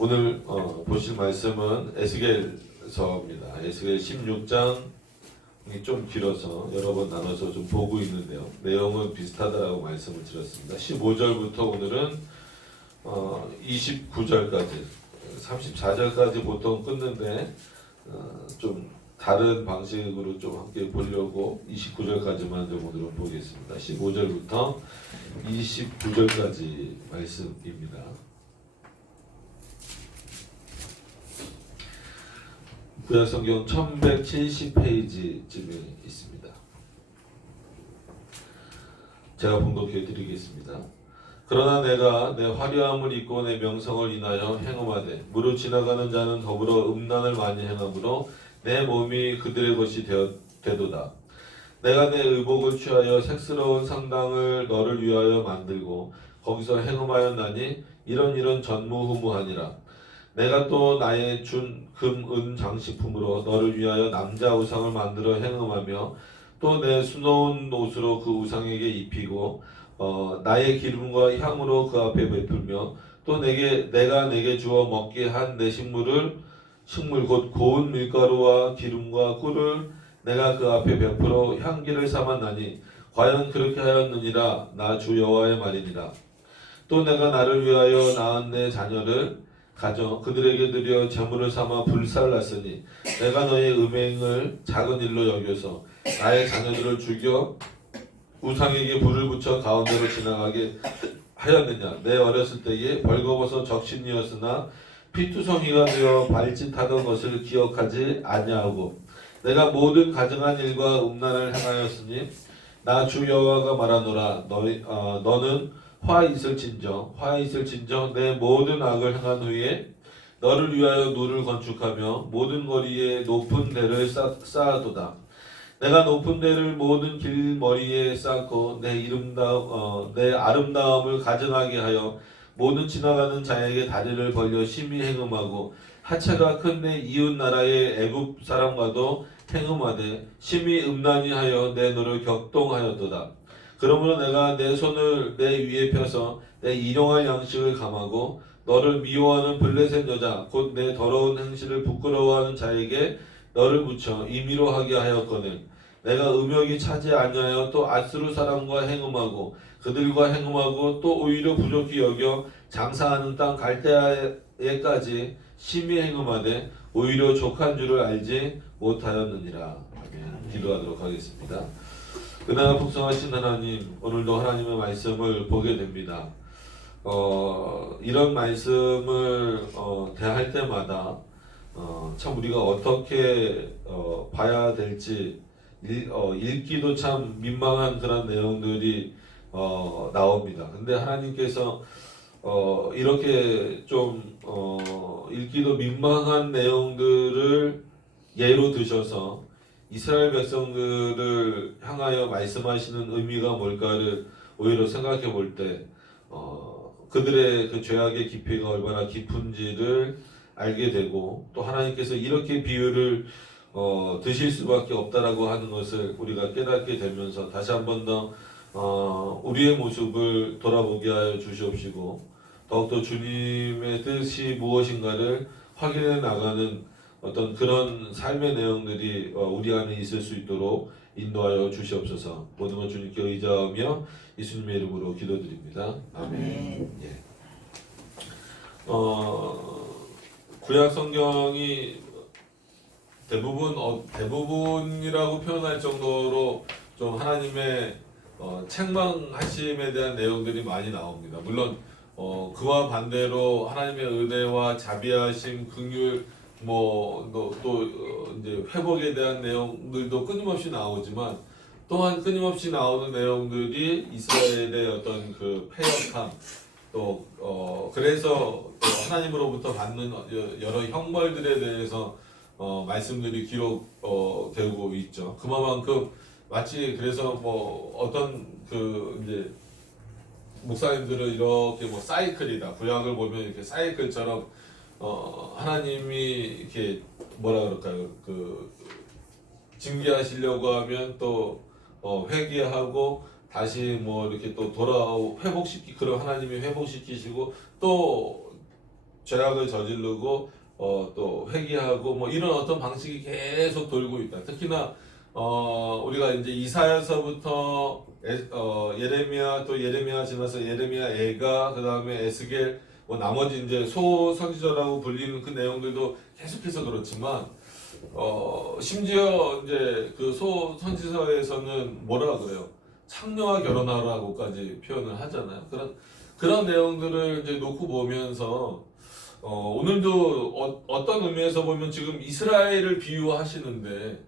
오늘 보실 말씀은 에스겔서입니다. 에스겔 16장이 좀 길어서 여러 번 나눠서 좀 보고 있는데요. 내용은 비슷하다라고 말씀을 드렸습니다. 15절부터 오늘은 29절까지 34절까지 보통 끊는데 좀 다른 방식으로 좀 함께 보려고 29절까지만 좀 오늘은 보겠습니다. 15절부터 29절까지 말씀입니다. 구약성경 1170페이지쯤에 있습니다. 제가 봉독해 드리겠습니다. 그러나 내가 내 화려함을 입고 내 명성을 인하여 행음하되 무릇 지나가는 자는 더불어 음란을 많이 행함으로 내 몸이 그들의 것이 되도다. 내가 내 의복을 취하여 색스러운 상당을 너를 위하여 만들고 거기서 행음하였나니 이런 전무후무하니라. 내가 또 나의 준 금, 은 장식품으로 너를 위하여 남자 우상을 만들어 행음하며 또 내 수놓은 옷으로 그 우상에게 입히고 나의 기름과 향으로 그 앞에 베풀며 또 내가 내게 주어 먹게 한 내 식물 곧 고운 밀가루와 기름과 꿀을 내가 그 앞에 베풀어 향기를 삼았나니 과연 그렇게 하였느니라. 나 주 여호와의 말이니라. 또 내가 나를 위하여 낳은 내 자녀를 가져 그들에게 드려 제물을 삼아 불살랐으니 내가 너의 음행을 작은 일로 여겨서 나의 자녀들을 죽여 우상에게 불을 붙여 가운데로 지나가게 하였느냐. 내 어렸을 때에 벌거벗어 적신이었으나 피투성이가 되어 발짓하던 것을 기억하지 아니하고 내가 모든 가증한 일과 음란을 행하였으니 나 주 여호와가 말하노라. 너는 화 있을진저 내 모든 악을 행한 후에 너를 위하여 누를 건축하며 모든 거리에 높은 데를 쌓아도다. 내가 높은 데를 모든 길머리에 쌓고 내 아름다움을 가증하게 하여 모든 지나가는 자에게 다리를 벌려 심히 행음하고 하체가 큰 내 이웃 나라의 애굽 사람과도 행음하되 심히 음란히 하여 내 너를 격동하였도다. 그러므로 내가 내 손을 내 위에 펴서 내 일용할 양식을 감하고 너를 미워하는 블레셋 여자 곧 내 더러운 행실을 부끄러워하는 자에게 너를 붙여 임의로 하게 하였거늘 내가 음욕이 차지 아니하여 또 아스루 사람과 행음하고 그들과 행음하고 또 오히려 부족히 여겨 장사하는 땅 갈대아에까지 심히 행음하되 오히려 족한 줄을 알지 못하였느니라. 아멘. 기도하도록 하겠습니다. 은혜가 풍성하신 하나님, 오늘도 하나님의 말씀을 보게 됩니다. 이런 말씀을 대할 때마다 참 우리가 어떻게 봐야 될지 읽기도 참 민망한 그런 내용들이 나옵니다. 근데 하나님께서 이렇게 좀 읽기도 민망한 내용들을 예로 드셔서 이스라엘 백성들을 향하여 말씀하시는 의미가 뭘까를 오히려 생각해 볼 때 그들의 그 죄악의 깊이가 얼마나 깊은지를 알게 되고 또 하나님께서 이렇게 비유를 드실 수밖에 없다라고 하는 것을 우리가 깨닫게 되면서 다시 한 번 더 우리의 모습을 돌아보게 하여 주시옵시고 더욱더 주님의 뜻이 무엇인가를 확인해 나가는 어떤 그런 삶의 내용들이 우리 안에 있을 수 있도록 인도하여 주시옵소서. 모든 것 주님께 의지하며 예수님의 이름으로 기도드립니다. 아멘. 예. 구약 성경이 대부분이라고 표현할 정도로 좀 하나님의 책망하심에 대한 내용들이 많이 나옵니다. 물론 그와 반대로 하나님의 은혜와 자비하심, 긍휼 이제 회복에 대한 내용들도 끊임없이 나오지만 또한 끊임없이 나오는 내용들이 이스라엘의 어떤 그 패역함 그래서 또 하나님으로부터 받는 여러 형벌들에 대해서 말씀들이 기록되고 있죠. 그만큼 마치 그래서 어떤 그 이제 목사님들은 이렇게 사이클이다. 구약을 보면 이렇게 사이클처럼 하나님이 이렇게 뭐라 그럴까요? 그 징계하시려고 하면 또 회개하고 다시 이렇게 또 그런 하나님이 회복시키시고 또 죄악을 저지르고 또 회개하고 뭐 이런 어떤 방식이 계속 돌고 있다. 특히나 우리가 이제 이사야서부터 예레미야, 또 예레미야 지나서 예레미야 애가, 그 다음에 에스겔, 뭐 나머지 이제 소선지자라고 불리는 그 내용들도 계속해서 그렇지만 심지어 이제 그 소선지서에서는 뭐라 그래요? 창녀와 결혼하라고까지 표현을 하잖아요. 그런 내용들을 이제 놓고 보면서 오늘도 어떤 의미에서 보면 지금 이스라엘을 비유하시는데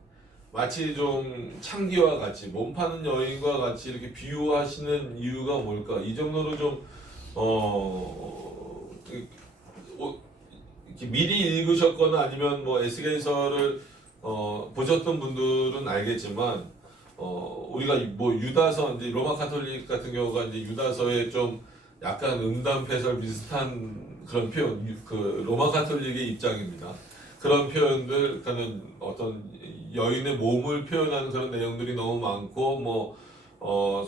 마치 좀 창기와 같이 몸 파는 여인과 같이 이렇게 비유하시는 이유가 뭘까? 이 정도로 좀 이렇게 미리 읽으셨거나 아니면 뭐 에스겔서를 보셨던 분들은 알겠지만 우리가 뭐 유다서 이제 로마 카톨릭 같은 경우가 이제 유다서에 좀 약간 음담패설 비슷한 그런 표현, 그 로마 카톨릭의 입장입니다. 그런 표현들, 그러니까는 어떤 여인의 몸을 표현하는 그런 내용들이 너무 많고, 뭐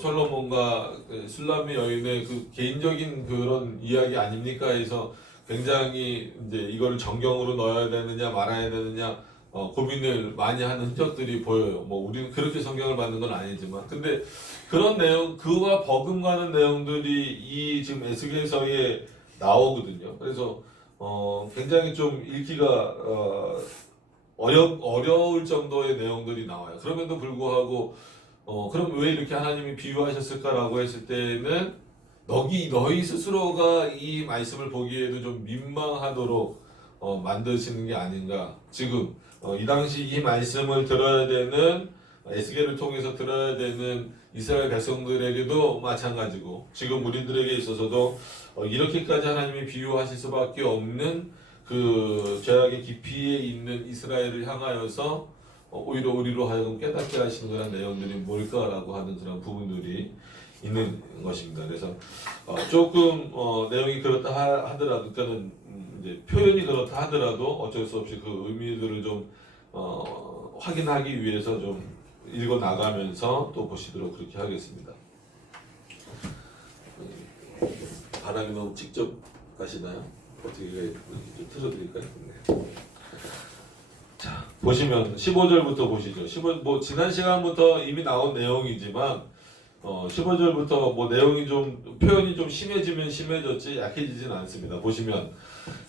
솔로몬과 술람의 여인의 그 개인적인 그런 이야기 아닙니까? 해서 굉장히 이제 이걸 정경으로 넣어야 되느냐 말아야 되느냐 고민을 많이 하는 흔적들이 보여요. 뭐 우리는 그렇게 성경을 받는 건 아니지만, 근데 그런 내용, 그와 버금가는 내용들이 이 지금 에스겔서에 나오거든요. 그래서 굉장히 좀 읽기가 어려울 정도의 내용들이 나와요. 그럼에도 불구하고 그럼 왜 이렇게 하나님이 비유하셨을까라고 했을 때는 너희 스스로가 이 말씀을 보기에도 좀 민망하도록 만드시는 게 아닌가. 지금 이 당시 이 말씀을 들어야 되는 에스겔을 통해서 들어야 되는 이스라엘 백성들에게도 마찬가지고 지금 우리들에게 있어서도 이렇게까지 하나님이 비유하실 수밖에 없는 그 죄악의 깊이에 있는 이스라엘을 향하여서 오히려 우리로 하여금 깨닫게 하시는 그런 내용들이 뭘까라고 하는 그런 부분들이 있는 것입니다. 그래서 조금 내용이 그렇다 하더라도, 그러니까는 이제 표현이 그렇다 하더라도 어쩔 수 없이 그 의미들을 좀 확인하기 위해서 좀 읽어 나가면서 또 보시도록 그렇게 하겠습니다. 바람이 너무 직접 가시나요? 어떻게 좀 틀어드릴까요? 네. 자, 보시면 15절부터 보시죠. 뭐 지난 시간부터 이미 나온 내용이지만 15절부터 뭐 내용이 좀 표현이 좀 심해지면 심해졌지 약해지진 않습니다. 보시면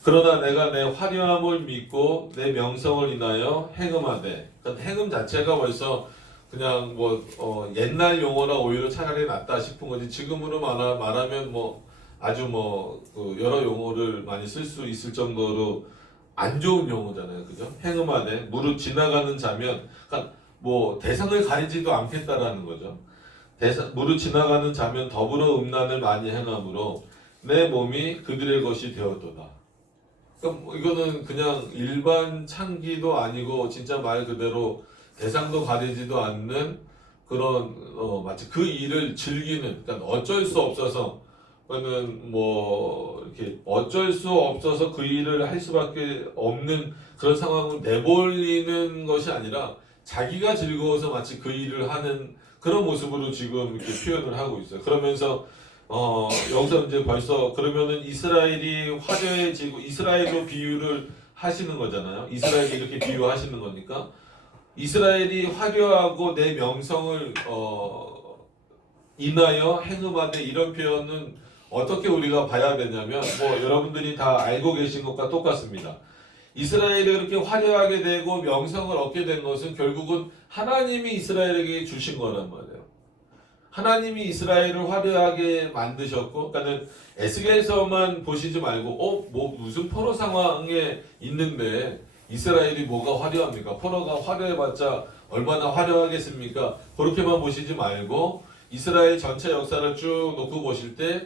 그러나 내가 내 화려함을 믿고 내 명성을 인하여 행음하되, 그러니까 행음 자체가 벌써 그냥 뭐 옛날 용어라 오히려 차라리 낫다 싶은 거지. 지금으로 말하면 뭐 아주 그 여러 용어를 많이 쓸 수 있을 정도로 안 좋은 용어잖아요, 그죠? 행음하되 무릇 지나가는 자면, 그러니까 뭐 대상을 가리지도 않겠다라는 거죠. 무릇 지나가는 자면 더불어 음란을 많이 행함으로 내 몸이 그들의 것이 되었도다. 그러니까 이거는 그냥 일반 창기도 아니고 진짜 말 그대로 대상도 가리지도 않는 그런 마치 그 일을 즐기는, 그러니까 어쩔 수 없어서, 그는 뭐 이렇게 어쩔 수 없어서 그 일을 할 수밖에 없는 그런 상황을 내몰리는 것이 아니라 자기가 즐거워서 마치 그 일을 하는 그런 모습으로 지금 이렇게 표현을 하고 있어요. 그러면서 여기서 이제 벌써 그러면은 이스라엘이 화려해지고 이스라엘로 비유를 하시는 거잖아요. 이스라엘이 이렇게 비유하시는 거니까 이스라엘이 화려하고 내 명성을 인하여 행음하되, 이런 표현은 어떻게 우리가 봐야 되냐면 뭐 여러분들이 다 알고 계신 것과 똑같습니다. 이스라엘이 그렇게 화려하게 되고 명성을 얻게 된 것은 결국은 하나님이 이스라엘에게 주신 거란 말이에요. 하나님이 이스라엘을 화려하게 만드셨고, 그러니까는 에스겔서만 보시지 말고 뭐 무슨 포로 상황에 있는데 이스라엘이 뭐가 화려합니까? 포로가 화려해봤자 얼마나 화려하겠습니까? 그렇게만 보시지 말고 이스라엘 전체 역사를 쭉 놓고 보실 때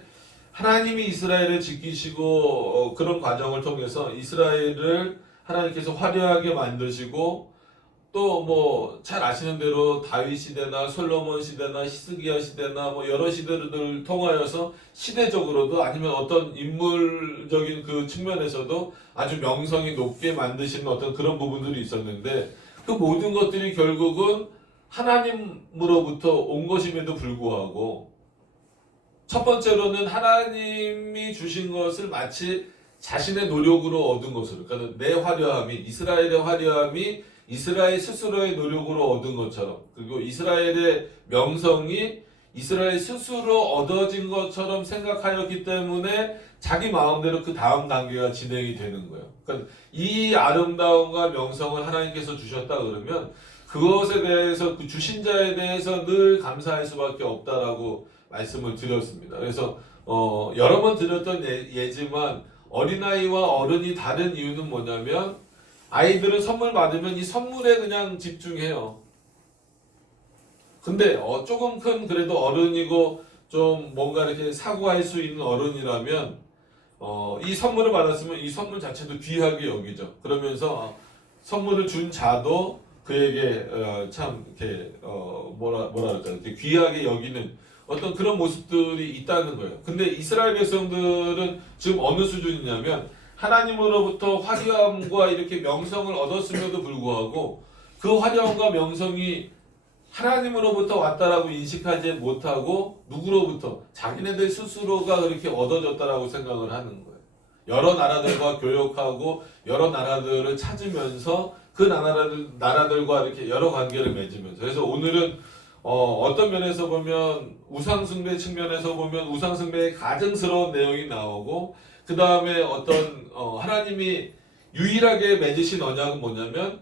하나님이 이스라엘을 지키시고 그런 과정을 통해서 이스라엘을 하나님께서 화려하게 만드시고, 또 뭐 잘 아시는 대로 다윗 시대나 솔로몬 시대나 히스기야 시대나 뭐 여러 시대를 통하여서 시대적으로도 아니면 어떤 인물적인 그 측면에서도 아주 명성이 높게 만드시는 어떤 그런 부분들이 있었는데, 그 모든 것들이 결국은 하나님으로부터 온 것임에도 불구하고 첫 번째로는 하나님이 주신 것을 마치 자신의 노력으로 얻은 것으로, 그러니까 내 화려함이, 이스라엘의 화려함이 이스라엘 스스로의 노력으로 얻은 것처럼, 그리고 이스라엘의 명성이 이스라엘 스스로 얻어진 것처럼 생각하였기 때문에 자기 마음대로 그 다음 단계가 진행이 되는 거예요. 그러니까 이 아름다움과 명성을 하나님께서 주셨다 그러면 그것에 대해서, 그 주신 자에 대해서 늘 감사할 수밖에 없다라고 말씀을 드렸습니다. 그래서 여러 번 드렸던 예지만 어린아이와 어른이 다른 이유는 뭐냐면, 아이들은 선물 받으면 이 선물에 그냥 집중해요. 근데 조금 큰 그래도 어른이고 좀 뭔가 이렇게 사고할 수 있는 어른이라면 이 선물을 받았으면 이 선물 자체도 귀하게 여기죠. 그러면서 선물을 준 자도 그에게 참 이렇게 뭐라 그럴까, 이렇게 귀하게 여기는 어떤 그런 모습들이 있다는 거예요. 근데 이스라엘 백성들은 지금 어느 수준이냐면, 하나님으로부터 화려함과 이렇게 명성을 얻었음에도 불구하고 그 화려함과 명성이 하나님으로부터 왔다라고 인식하지 못하고 누구로부터, 자기네들 스스로가 그렇게 얻어졌다라고 생각을 하는 거예요. 여러 나라들과 교역하고 여러 나라들을 찾으면서 그 나라들과 이렇게 여러 관계를 맺으면서, 그래서 오늘은 어떤 면에서 보면 우상숭배 측면에서 보면 우상숭배의 가증스러운 내용이 나오고, 그 다음에 어떤 하나님이 유일하게 맺으신 언약은 뭐냐면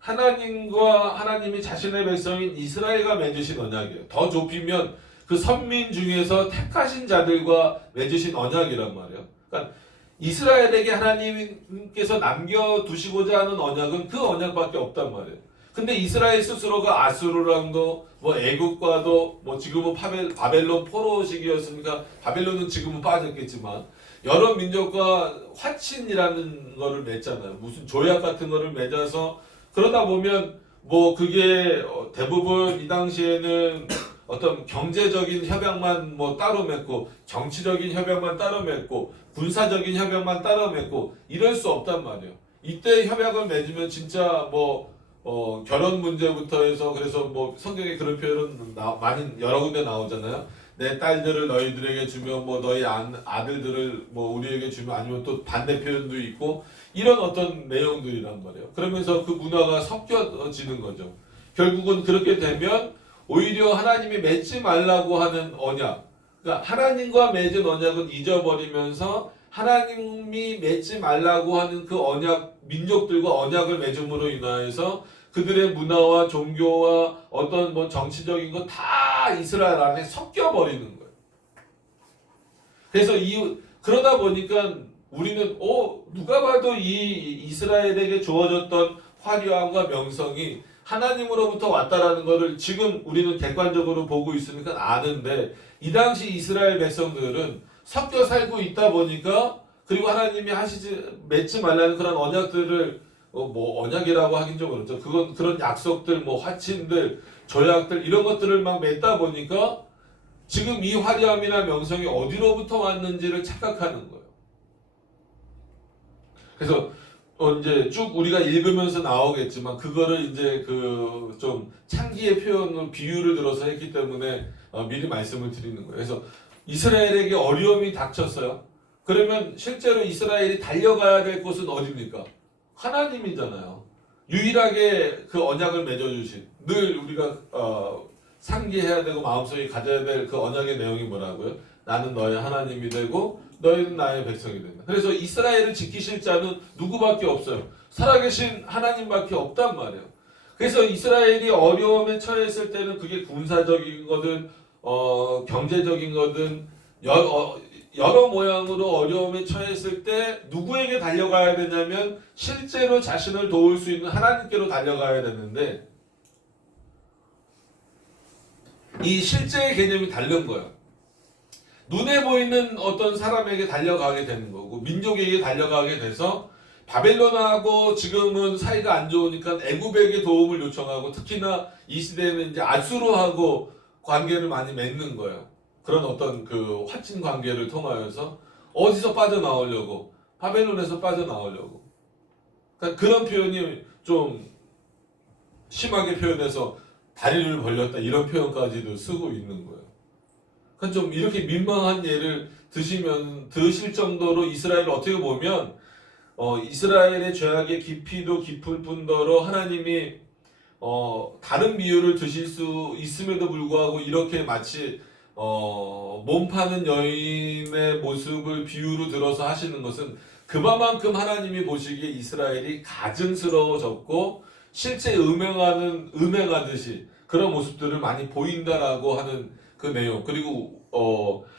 하나님과 하나님이 자신의 백성인 이스라엘과 맺으신 언약이에요. 더 좁히면 그 선민 중에서 택하신 자들과 맺으신 언약이란 말이에요. 그러니까 이스라엘에게 하나님께서 남겨두시고자 하는 언약은 그 언약밖에 없단 말이에요. 근데 이스라엘 스스로가 아수르랑도 뭐 애국과도 뭐 지금은 바벨론 포로 시기였으니까 바벨론은 지금은 빠졌겠지만 여러 민족과 화친이라는 거를 맺잖아요. 무슨 조약 같은 거를 맺어서, 그러다 보면 뭐 그게 대부분 이 당시에는 어떤 경제적인 협약만 뭐 따로 맺고 정치적인 협약만 따로 맺고 군사적인 협약만 따로 맺고 이럴 수 없단 말이에요. 이때 협약을 맺으면 진짜 뭐 결혼 문제부터 해서, 그래서 뭐 성경에 그런 표현은 많이 여러 군데 나오잖아요. 내 딸들을 너희들에게 주면 뭐 너희 아들들을 뭐 우리에게 주면, 아니면 또 반대 표현도 있고 이런 어떤 내용들이란 말이에요. 그러면서 그 문화가 섞여지는 거죠. 결국은 그렇게 되면 오히려 하나님이 맺지 말라고 하는 언약, 그러니까 하나님과 맺은 언약은 잊어버리면서 하나님이 맺지 말라고 하는 그 언약, 민족들과 언약을 맺음으로 인하여서 그들의 문화와 종교와 어떤 뭐 정치적인 거 다 이스라엘 안에 섞여버리는 거예요. 그래서 그러다 보니까 우리는 누가 봐도 이 이스라엘에게 주어졌던 화려함과 명성이 하나님으로부터 왔다라는 것을 지금 우리는 객관적으로 보고 있으니까 아는데, 이 당시 이스라엘 백성들은 섞여 살고 있다 보니까, 그리고 하나님이 맺지 말라는 그런 언약들을 뭐 언약이라고 하긴 좀 그렇죠. 그런 약속들, 뭐 화친들, 조약들 이런 것들을 막 맺다 보니까 지금 이 화려함이나 명성이 어디로부터 왔는지를 착각하는 거예요. 그래서 이제 쭉 우리가 읽으면서 나오겠지만 그거를 이제 그 좀 창기의 표현을 비유를 들어서 했기 때문에 미리 말씀을 드리는 거예요. 그래서 이스라엘에게 어려움이 닥쳤어요. 그러면 실제로 이스라엘이 달려가야 될 곳은 어디입니까? 하나님이잖아요. 유일하게 그 언약을 맺어주신, 늘 우리가 상기해야 되고 마음속에 가져야 될 그 언약의 내용이 뭐라고요? 나는 너의 하나님이 되고 너희는 나의 백성이 된다. 그래서 이스라엘을 지키실 자는 누구밖에 없어요. 살아계신 하나님밖에 없단 말이에요. 그래서 이스라엘이 어려움에 처했을 때는 그게 군사적인 거든 경제적인 거든 여러 모양으로 어려움에 처했을 때 누구에게 달려가야 되냐면 실제로 자신을 도울 수 있는 하나님께로 달려가야 되는데, 이 실제의 개념이 다른 거예요. 눈에 보이는 어떤 사람에게 달려가게 되는 거고 민족에게 달려가게 돼서, 바벨론하고 지금은 사이가 안 좋으니까 애굽에게 도움을 요청하고, 특히나 이 시대에는 이제 아수르하고 관계를 많이 맺는 거예요. 그런 어떤 그 화친 관계를 통하여서 어디서 빠져나오려고, 바벨론에서 빠져나오려고. 그러니까 그런 표현이 좀 심하게 표현해서 다리를 벌렸다 이런 표현까지도 쓰고 있는 거예요. 그러니까 좀 이렇게 민망한 예를 드실 정도로 이스라엘을 어떻게 보면 이스라엘의 죄악의 깊이도 깊을 뿐더러 하나님이 다른 비유를 드실 수 있음에도 불구하고 이렇게 마치 몸 파는 여인의 모습을 비유로 들어서 하시는 것은 그만큼 하나님이 보시기에 이스라엘이 가증스러워졌고 실제 음행하듯이 그런 모습들을 많이 보인다라고 하는 그 내용. 그리고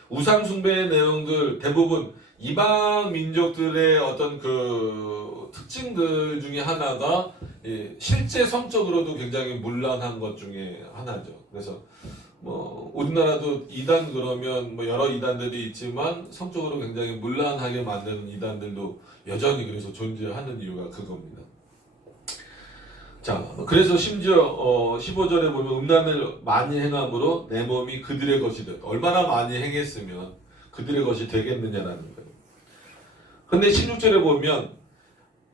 우상 숭배의 내용들 대부분 이방 민족들의 어떤 그 특징들 중에 하나가 실제 성적으로도 굉장히 문란한 것 중에 하나죠. 그래서 뭐 우리나라도 이단 그러면 뭐 여러 이단들이 있지만 성적으로 굉장히 문란하게 만드는 이단들도 여전히 그래서 존재하는 이유가 그겁니다. 자, 그래서 심지어 15절에 보면 음란을 많이 행함으로 내 몸이 그들의 것이 되었다. 얼마나 많이 행했으면 그들의 것이 되겠느냐라는 거예요. 근데 16절에 보면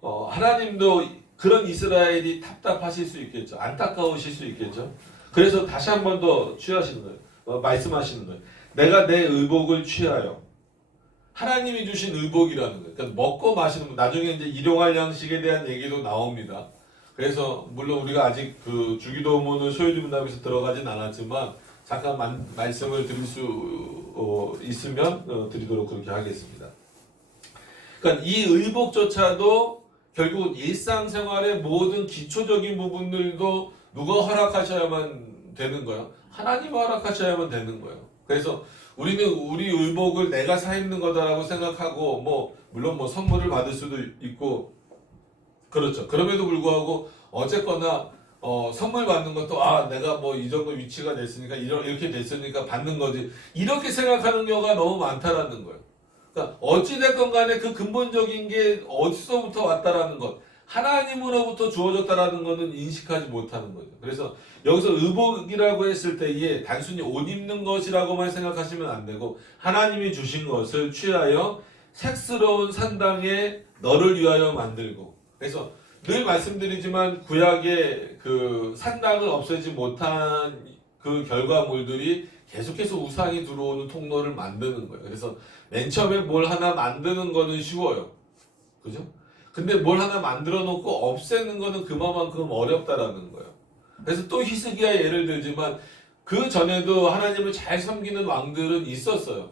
하나님도 그런 이스라엘이 답답하실 수 있겠죠. 안타까우실 수 있겠죠. 그래서 다시 한 번 더 취하시는 거예요. 말씀하시는 거예요. 내가 내 의복을 취하여 하나님이 주신 의복이라는 거예요. 그러니까 먹고 마시는 거. 나중에 이제 일용할 양식에 대한 얘기도 나옵니다. 그래서 물론 우리가 아직 그 주기도문을 소요리 문답에서 들어가진 않았지만 잠깐 말씀을 드릴 수 있으면 드리도록 그렇게 하겠습니다. 그러니까 이 의복조차도 결국 일상생활의 모든 기초적인 부분들도 누가 허락하셔야만 되는 거예요. 하나님 허락하셔야만 되는 거예요. 그래서 우리는 우리 의복을 내가 사 입는 거다라고 생각하고 물론 선물을 받을 수도 있고 그렇죠. 그럼에도 불구하고 어쨌거나 선물 받는 것도 내가 이 정도 위치가 됐으니까 이렇게 됐으니까 받는 거지 이렇게 생각하는 경우가 너무 많다라는 거예요. 그러니까 어찌됐건 간에 그 근본적인 게 어디서부터 왔다라는 것 하나님으로부터 주어졌다라는 것은 인식하지 못하는 거죠. 그래서 여기서 의복이라고 했을 때에 단순히 옷 입는 것이라고만 생각하시면 안 되고 하나님이 주신 것을 취하여 색스러운 산당에 너를 위하여 만들고 그래서 늘 말씀드리지만 구약의 그 산당을 없애지 못한 그 결과물들이 계속해서 우상이 들어오는 통로를 만드는 거예요. 그래서 맨 처음에 뭘 하나 만드는 거는 쉬워요. 그죠? 근데 뭘 하나 만들어 놓고 없애는 거는 그만큼 어렵다라는 거예요. 그래서 또 히스기야의 예를 들지만 그 전에도 하나님을 잘 섬기는 왕들은 있었어요.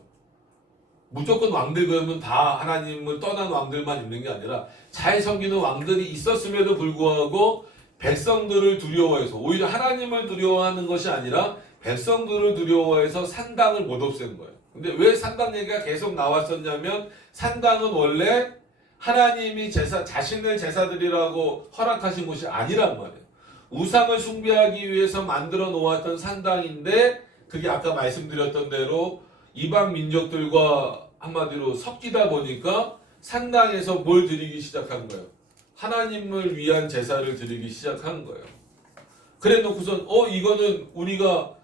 무조건 왕들 그러면 다 하나님을 떠난 왕들만 있는 게 아니라 잘 섬기는 왕들이 있었음에도 불구하고 백성들을 두려워해서 오히려 하나님을 두려워하는 것이 아니라 백성들을 두려워해서 산당을 못 없앤 거예요. 근데 왜 산당 얘기가 계속 나왔었냐면 산당은 원래 하나님이 자신을 제사드리라고 허락하신 곳이 아니란 말이에요. 우상을 숭배하기 위해서 만들어 놓았던 산당인데 그게 아까 말씀드렸던 대로 이방 민족들과 한마디로 섞이다 보니까 산당에서 뭘 드리기 시작한 거예요? 하나님을 위한 제사를 드리기 시작한 거예요. 그래 놓고선 이거는 우리가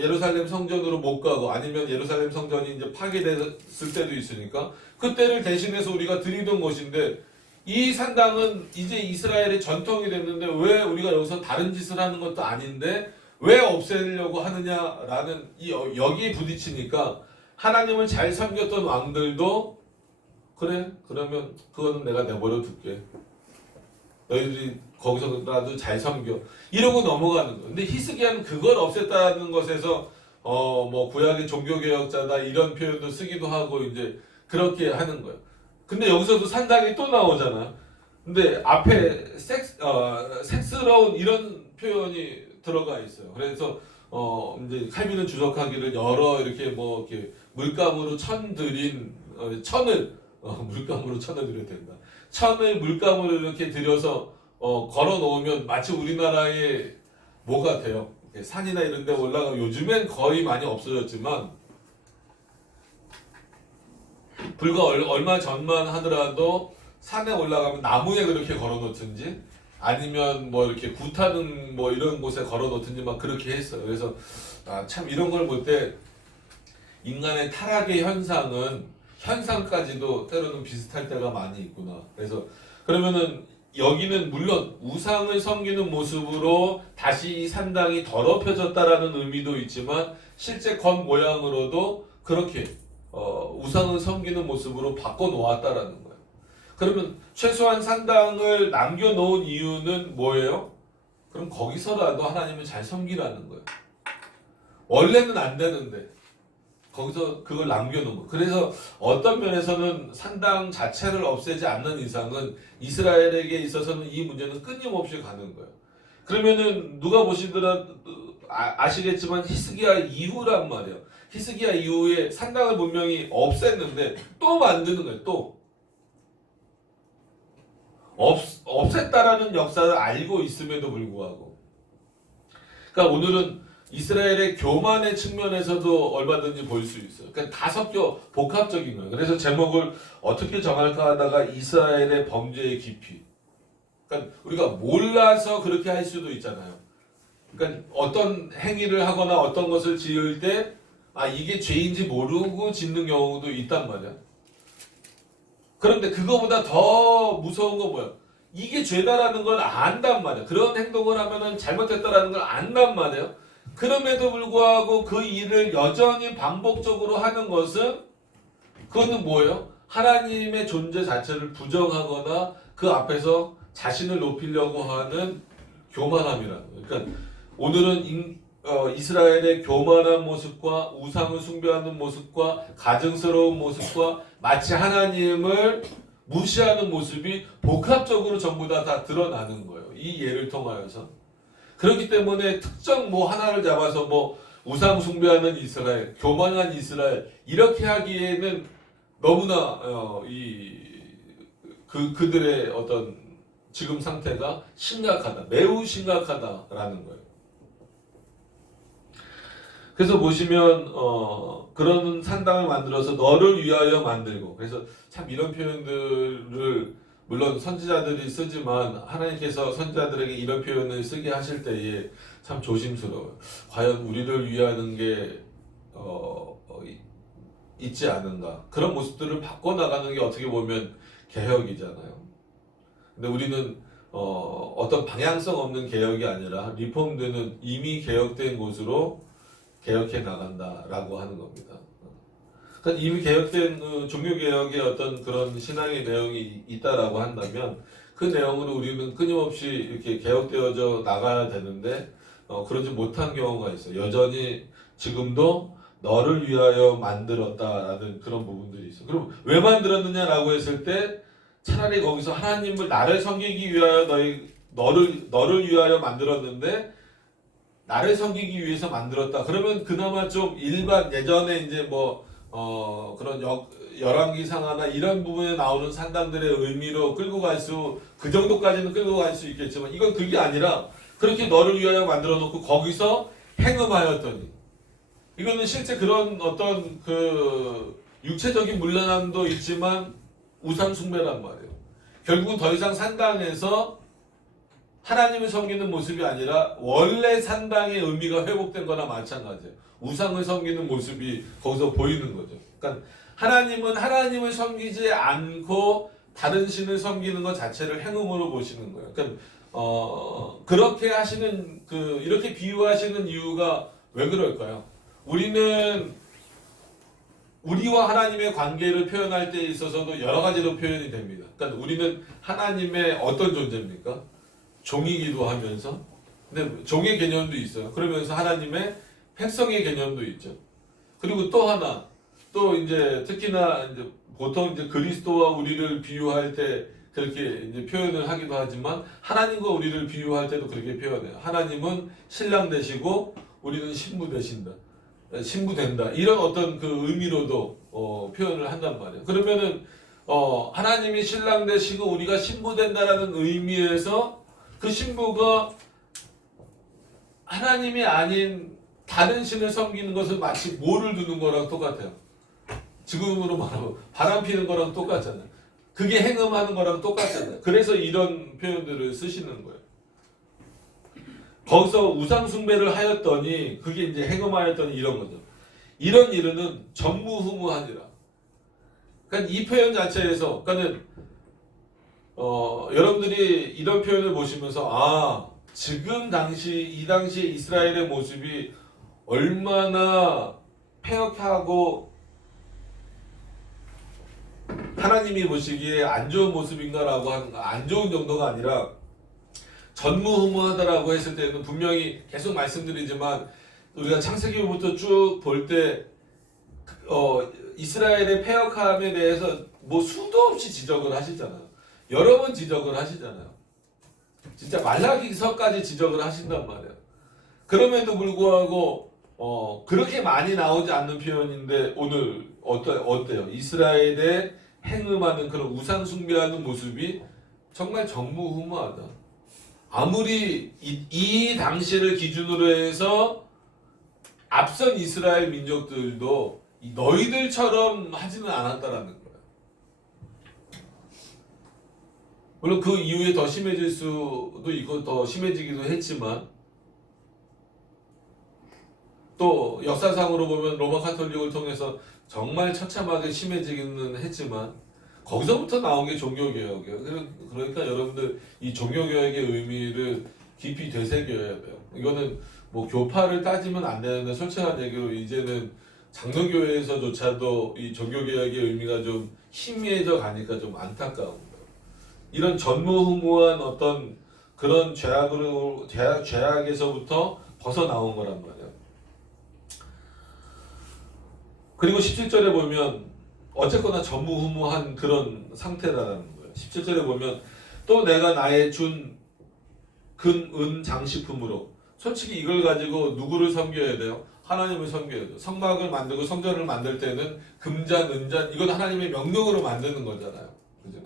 예루살렘 성전으로 못 가고 아니면 예루살렘 성전이 이제 파괴됐을 때도 있으니까 그때를 대신해서 우리가 드리던 것인데 이 산당은 이제 이스라엘의 전통이 됐는데 왜 우리가 여기서 다른 짓을 하는 것도 아닌데 왜 없애려고 하느냐라는 여기에 부딪히니까 하나님을 잘 섬겼던 왕들도 그래 그러면 그거는 내가 내버려 둘게. 너희들이 거기서라도 잘 섬겨. 이러고 넘어가는 거예요. 근데 히스기야는 그걸 없앴다는 것에서 구약의 종교개혁자다 이런 표현도 쓰기도 하고 이제 그렇게 하는 거예요. 근데 여기서도 산당이 또 나오잖아. 근데 앞에 색스러운 이런 표현이 들어가 있어요. 그래서 이제 칼빈은 주석하기를 여러 이렇게 물감으로 천들인 천을 물감으로 천을 들여야 된다. 천을 물감으로 이렇게 들여서 걸어 놓으면 마치 우리나라의 뭐 같아요? 산이나 이런 데 올라가 요즘엔 거의 많이 없어졌지만 불과 얼마 전만 하더라도 산에 올라가면 나무에 그렇게 걸어 놓든지 아니면 이렇게 구타는 이런 곳에 걸어 놓든지 막 그렇게 했어요. 그래서 참 이런 걸 볼 때 인간의 타락의 현상까지도 때로는 비슷할 때가 많이 있구나. 그래서 그러면은 여기는 물론 우상을 섬기는 모습으로 다시 이 산당이 더럽혀졌다라는 의미도 있지만 실제 겉 모양으로도 그렇게 우상을 섬기는 모습으로 바꿔 놓았다라는 거예요. 그러면 최소한 산당을 남겨놓은 이유는 뭐예요? 그럼 거기서라도 하나님을 잘 섬기라는 거예요. 원래는 안 되는데 거기서 그걸 남겨놓은 거예요. 그래서 어떤 면에서는 산당 자체를 없애지 않는 이상은 이스라엘에게 있어서는 이 문제는 끊임없이 가는 거예요. 그러면은 누가 보시더라도 아시겠지만 히스기야 이후란 말이에요. 히스기야 이후에 산당을 분명히 없앴는데 또 만드는 거예요. 또 없앴다라는 역사를 알고 있음에도 불구하고, 그러니까 오늘은 이스라엘의 교만의 측면에서도 얼마든지 볼 수 있어요. 그러니까 다 섞여 복합적인 거예요. 그래서 제목을 어떻게 정할까 하다가 이스라엘의 범죄의 깊이. 그러니까 우리가 몰라서 그렇게 할 수도 있잖아요. 그러니까 어떤 행위를 하거나 어떤 것을 지을 때 이게 죄인지 모르고 짓는 경우도 있단 말이야. 그런데 그거보다 더 무서운 건 뭐야? 이게 죄다라는 걸 안단 말이야. 그런 행동을 하면은 잘못했다라는 걸 안단 말이에요. 그럼에도 불구하고 그 일을 여전히 반복적으로 하는 것은, 그거는 뭐예요? 하나님의 존재 자체를 부정하거나 그 앞에서 자신을 높이려고 하는 교만함이라는 거예요. 그러니까 오늘은 이스라엘의 교만한 모습과 우상을 숭배하는 모습과 가증스러운 모습과 마치 하나님을 무시하는 모습이 복합적으로 전부 다 드러나는 거예요. 이 예를 통하여서. 그렇기 때문에 특정 하나를 잡아서 우상 숭배하는 이스라엘, 교만한 이스라엘 이렇게 하기에는 너무나 그들의 어떤 지금 상태가 심각하다, 매우 심각하다라는 거예요. 그래서 보시면 그런 산당을 만들어서 너를 위하여 만들고, 그래서 참 이런 표현들을 물론 선지자들이 쓰지만 하나님께서 선지자들에게 이런 표현을 쓰게 하실 때에 참 조심스러워요. 과연 우리를 위하는 게 있지 않은가? 그런 모습들을 바꿔나가는 게 어떻게 보면 개혁이잖아요. 근데 우리는 어떤 방향성 없는 개혁이 아니라 리폼드는 이미 개혁된 곳으로 개혁해 나간다라고 하는 겁니다. 그러니까 이미 개혁된 종교개혁의 어떤 그런 신앙의 내용이 있다라고 한다면 그 내용으로 우리는 끊임없이 이렇게 개혁되어져 나가야 되는데 그러지 못한 경우가 있어요. 여전히 지금도 너를 위하여 만들었다라는 그런 부분들이 있어요. 그럼 왜 만들었느냐라고 했을 때 차라리 거기서 하나님을 나를 섬기기 위하여 너를 위하여 만들었는데 나를 섬기기 위해서 만들었다. 그러면 그나마 좀 일반 예전에 이제 그런 열왕기상하나 이런 부분에 나오는 산당들의 의미로 끌고 갈 수, 그 정도까지는 끌고 갈 수 있겠지만 이건 그게 아니라 그렇게 너를 위하여 만들어 놓고 거기서 행음하였더니, 이거는 실제 그런 어떤 그 육체적인 문란함도 있지만 우상 숭배란 말이에요. 결국은 더 이상 산당에서 하나님을 섬기는 모습이 아니라 원래 산당의 의미가 회복된 거나 마찬가지예요. 우상을 섬기는 모습이 거기서 보이는 거죠. 그러니까 하나님은 하나님을 섬기지 않고 다른 신을 섬기는 것 자체를 행음으로 보시는 거예요. 그러니까 그렇게 하시는 이렇게 비유하시는 이유가 왜 그럴까요? 우리는 우리와 하나님의 관계를 표현할 때 있어서도 여러 가지로 표현이 됩니다. 그러니까 우리는 하나님의 어떤 존재입니까? 종이기도 하면서, 근데 종의 개념도 있어요. 그러면서 하나님의 백성의 개념도 있죠. 그리고 또 하나, 또 이제 특히나 이제 보통 이제 그리스도와 우리를 비유할 때 그렇게 이제 표현을 하기도 하지만 하나님과 우리를 비유할 때도 그렇게 표현해요. 하나님은 신랑 되시고 우리는 신부 되신다, 신부 된다, 이런 어떤 그 의미로도 표현을 한단 말이에요. 그러면은 하나님이 신랑 되시고 우리가 신부 된다라는 의미에서 그 신부가 하나님이 아닌 다른 신을 섬기는 것은 마치 모를 두는 거랑 똑같아요. 지금으로 말하면 바람 피는 거랑 똑같잖아요. 그게 행음하는 거랑 똑같잖아요. 그래서 이런 표현들을 쓰시는 거예요. 거기서 우상 숭배를 하였더니 그게 이제 행음하였더니 이런 거죠. 이런 일은 전무후무하니라. 그러니까 이 표현 자체에서, 그러니까는 여러분들이 이런 표현을 보시면서 지금 이 당시 이스라엘의 모습이 얼마나 폐역하고 하나님이 보시기에 안 좋은 모습인가라고 하는 안 좋은 정도가 아니라 전무후무하다라고 했을 때는 분명히 계속 말씀드리지만 우리가 창세기부터 쭉 볼 때 이스라엘의 패역함에 대해서 뭐 수도 없이 지적을 하시잖아요. 여러 번 지적을 하시잖아요. 진짜 말라기서까지 지적을 하신단 말이에요. 그럼에도 불구하고 그렇게 많이 나오지 않는 표현인데 오늘 어때요? 이스라엘의 행음하는 그런 우상 숭배하는 모습이 정말 전무후무하다. 아무리 이 당시를 기준으로 해서 앞선 이스라엘 민족들도 너희들처럼 하지는 않았다라는 거예요. 물론 그 이후에 더 심해질 수도 있고 더 심해지기도 했지만 또 역사상으로 보면 로마 카톨릭을 통해서 정말 처참하게 심해지기는 했지만 거기서부터 나온 게 종교개혁이에요. 그러니까 여러분들 이 종교개혁의 의미를 깊이 되새겨야 돼요. 이거는 뭐 교파를 따지면 안 되는데 솔직한 얘기로 이제는 장로교회에서조차도 이 종교개혁의 의미가 좀 희미해져 가니까 좀 안타까운 거예요. 이런 전무후무한 어떤 그런 죄악에서부터 벗어나온 거란 말이에요. 그리고 17절에 보면 어쨌거나 전무후무한 그런 상태라는 거예요. 17절에 보면 또 내가 나의 준 은 장식품으로 솔직히 이걸 가지고 누구를 섬겨야 돼요? 하나님을 섬겨야 돼요. 성막을 만들고 성전을 만들 때는 금잔, 은잔 이건 하나님의 명령으로 만드는 거잖아요. 그죠?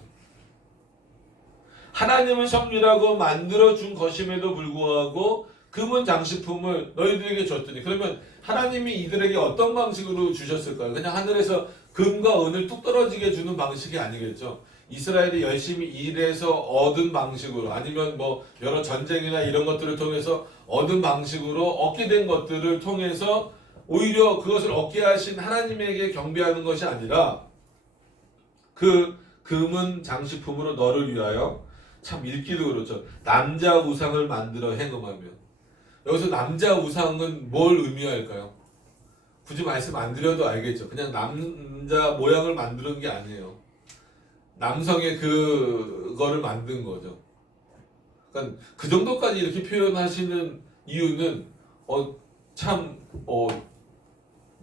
하나님을 섬기라고 만들어준 것임에도 불구하고 금은 장식품을 너희들에게 줬더니 그러면 하나님이 이들에게 어떤 방식으로 주셨을까요? 그냥 하늘에서 금과 은을 뚝 떨어지게 주는 방식이 아니겠죠. 이스라엘이 열심히 일해서 얻은 방식으로 아니면 뭐 여러 전쟁이나 이런 것들을 통해서 얻은 방식으로 얻게 된 것들을 통해서 오히려 그것을 얻게 하신 하나님에게 경배하는 것이 아니라 그 금은 장식품으로 너를 위하여 참 읽기도 그렇죠. 남자 우상을 만들어 행음하며 여기서 남자 우상은 뭘 의미할까요? 굳이 말씀 안 드려도 알겠죠. 그냥 남자 모양을 만드는 게 아니에요. 남성의 그거를 만든 거죠. 그러니까 그 정도까지 이렇게 표현하시는 이유는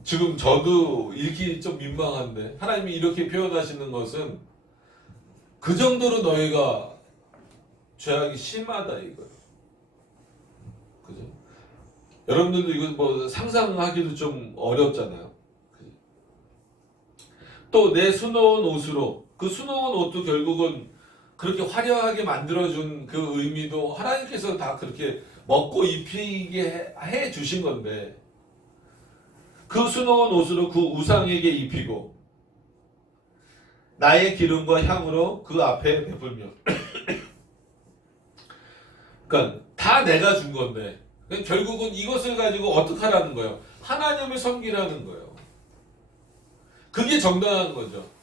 지금 저도 읽기 좀 민망한데 하나님이 이렇게 표현하시는 것은 그 정도로 너희가 죄악이 심하다 이거예요. 그죠? 여러분들도 이거 뭐 상상하기도 좀 어렵잖아요. 또 내 수놓은 옷으로 그 수놓은 옷도 결국은 그렇게 화려하게 만들어준 그 의미도 하나님께서 다 그렇게 먹고 입히게 해 주신 건데 그 수놓은 옷으로 그 우상에게 입히고 나의 기름과 향으로 그 앞에 베풀며 그러니까 다 내가 준 건데 결국은 이것을 가지고 어떻게 하라는 거예요? 하나님을 섬기라는 거예요. 그게 정당한 거죠.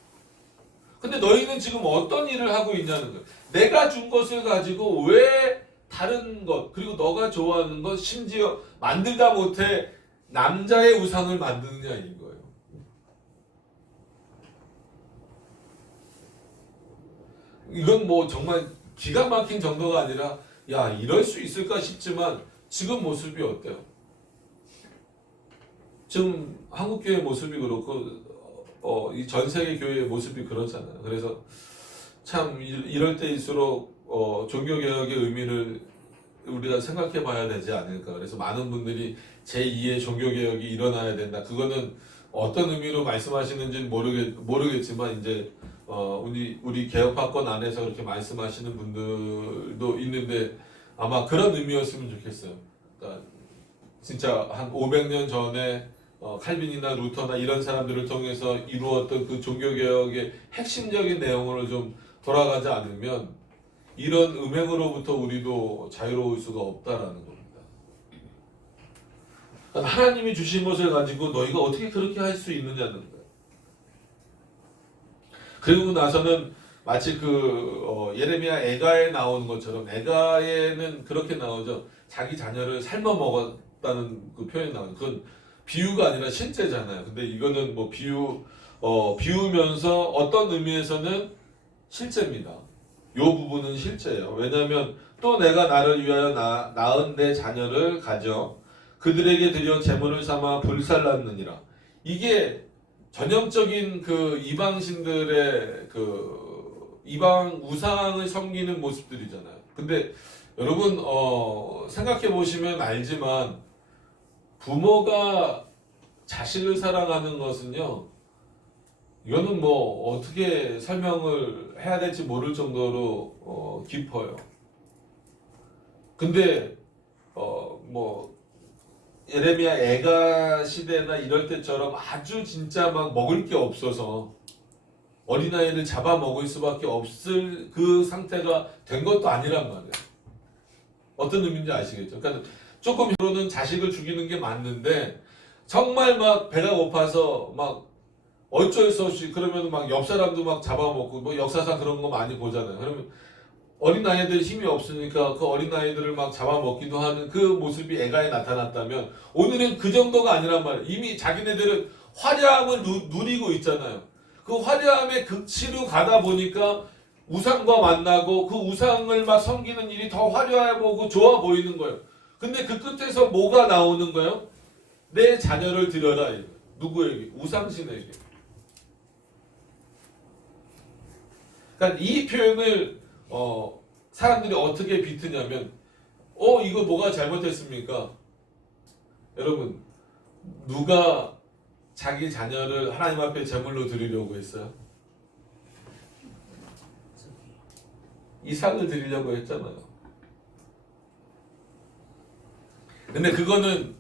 근데 너희는 지금 어떤 일을 하고 있냐는 거예요. 내가 준 것을 가지고 왜 다른 것 그리고 너가 좋아하는 것 심지어 만들다 못해 남자의 우상을 만드느냐 이거예요. 이건 뭐 정말 기가 막힌 정도가 아니라 야 이럴 수 있을까 싶지만 지금 모습이 어때요? 지금 한국교회 모습이 그렇고 이 전 세계 교회의 모습이 그렇잖아요. 그래서 참 이럴 때일수록 종교개혁의 의미를 우리가 생각해 봐야 되지 않을까. 그래서 많은 분들이 제2의 종교개혁이 일어나야 된다. 그거는 어떤 의미로 말씀하시는지는 모르겠지만 이제 우리 개혁파권 안에서 그렇게 말씀하시는 분들도 있는데 아마 그런 의미였으면 좋겠어요. 그러니까 진짜 한 500년 전에 칼빈이나 루터나 이런 사람들을 통해서 이루었던 그 종교개혁의 핵심적인 내용으로 좀 돌아가지 않으면 이런 음행으로부터 우리도 자유로울 수가 없다라는 겁니다. 하나님이 주신 것을 가지고 너희가 어떻게 그렇게 할 수 있느냐는 거예요. 그리고 나서는 마치 예레미야 애가에 나오는 것처럼 애가에는 그렇게 나오죠. 자기 자녀를 삶아 먹었다는 그 표현이 나와요. 그건 비유가 아니라 실제잖아요. 근데 이거는 뭐 비유 비우면서 어떤 의미에서는 실제입니다. 이 부분은 실제예요. 왜냐하면 또 내가 나를 위하여 낳은 내 자녀를 가져 그들에게 드려 제물을 삼아 불살랐느니라. 이게 전형적인 그 이방신들의 그 이방 우상을 섬기는 모습들이잖아요. 근데 여러분 생각해 보시면 알지만 부모가 자식을 사랑하는 것은요, 이거는 뭐 어떻게 설명을 해야 될지 모를 정도로 깊어요. 근데 뭐 예레미야 애가 시대나 이럴 때처럼 아주 진짜 막 먹을 게 없어서 어린아이를 잡아먹을 수밖에 없을 그 상태가 된 것도 아니란 말이에요. 어떤 의미인지 아시겠죠? 그러니까 조금 으로는 자식을 죽이는 게 맞는데 정말 막 배가 고파서 막 어쩔 수 없이 그러면 막 옆 사람도 막 잡아먹고 뭐 역사상 그런 거 많이 보잖아요. 그러면 어린아이들 힘이 없으니까 그 어린아이들을 막 잡아먹기도 하는 그 모습이 애가에 나타났다면 오늘은 그 정도가 아니란 말이에요. 이미 자기네들은 화려함을 누리고 있잖아요. 그 화려함의 극치로 가다 보니까 우상과 만나고 그 우상을 막 섬기는 일이 더 화려해 보고 좋아 보이는 거예요. 근데 그 끝에서 뭐가 나오는 거예요? 내 자녀를 드려라. 누구에게? 우상신에게. 그러니까 이 표현을 사람들이 어떻게 비트냐면 이거 뭐가 잘못됐습니까? 여러분 누가 자기 자녀를 하나님 앞에 제물로 드리려고 했어요? 이삭을 드리려고 했잖아요. 근데 그거는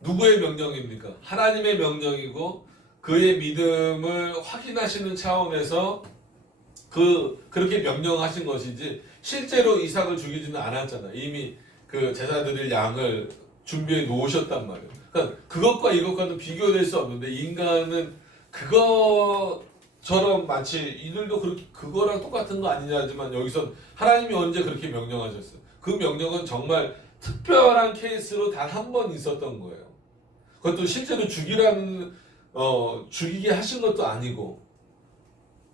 누구의 명령입니까? 하나님의 명령이고 그의 믿음을 확인하시는 차원에서 그렇게 명령하신 것이지 실제로 이삭을 죽이지는 않았잖아요. 이미 그 제사 드릴 양을 준비해 놓으셨단 말이에요. 그러니까 그것과 이것과는 비교될 수 없는데 인간은 그것처럼 마치 이들도 그렇게 그거랑 똑같은 거 아니냐지만 여기선 하나님이 언제 그렇게 명령하셨어요? 그 명령은 정말 특별한 케이스로 단 한 번 있었던 거예요. 그것도 실제로 죽이게 하신 것도 아니고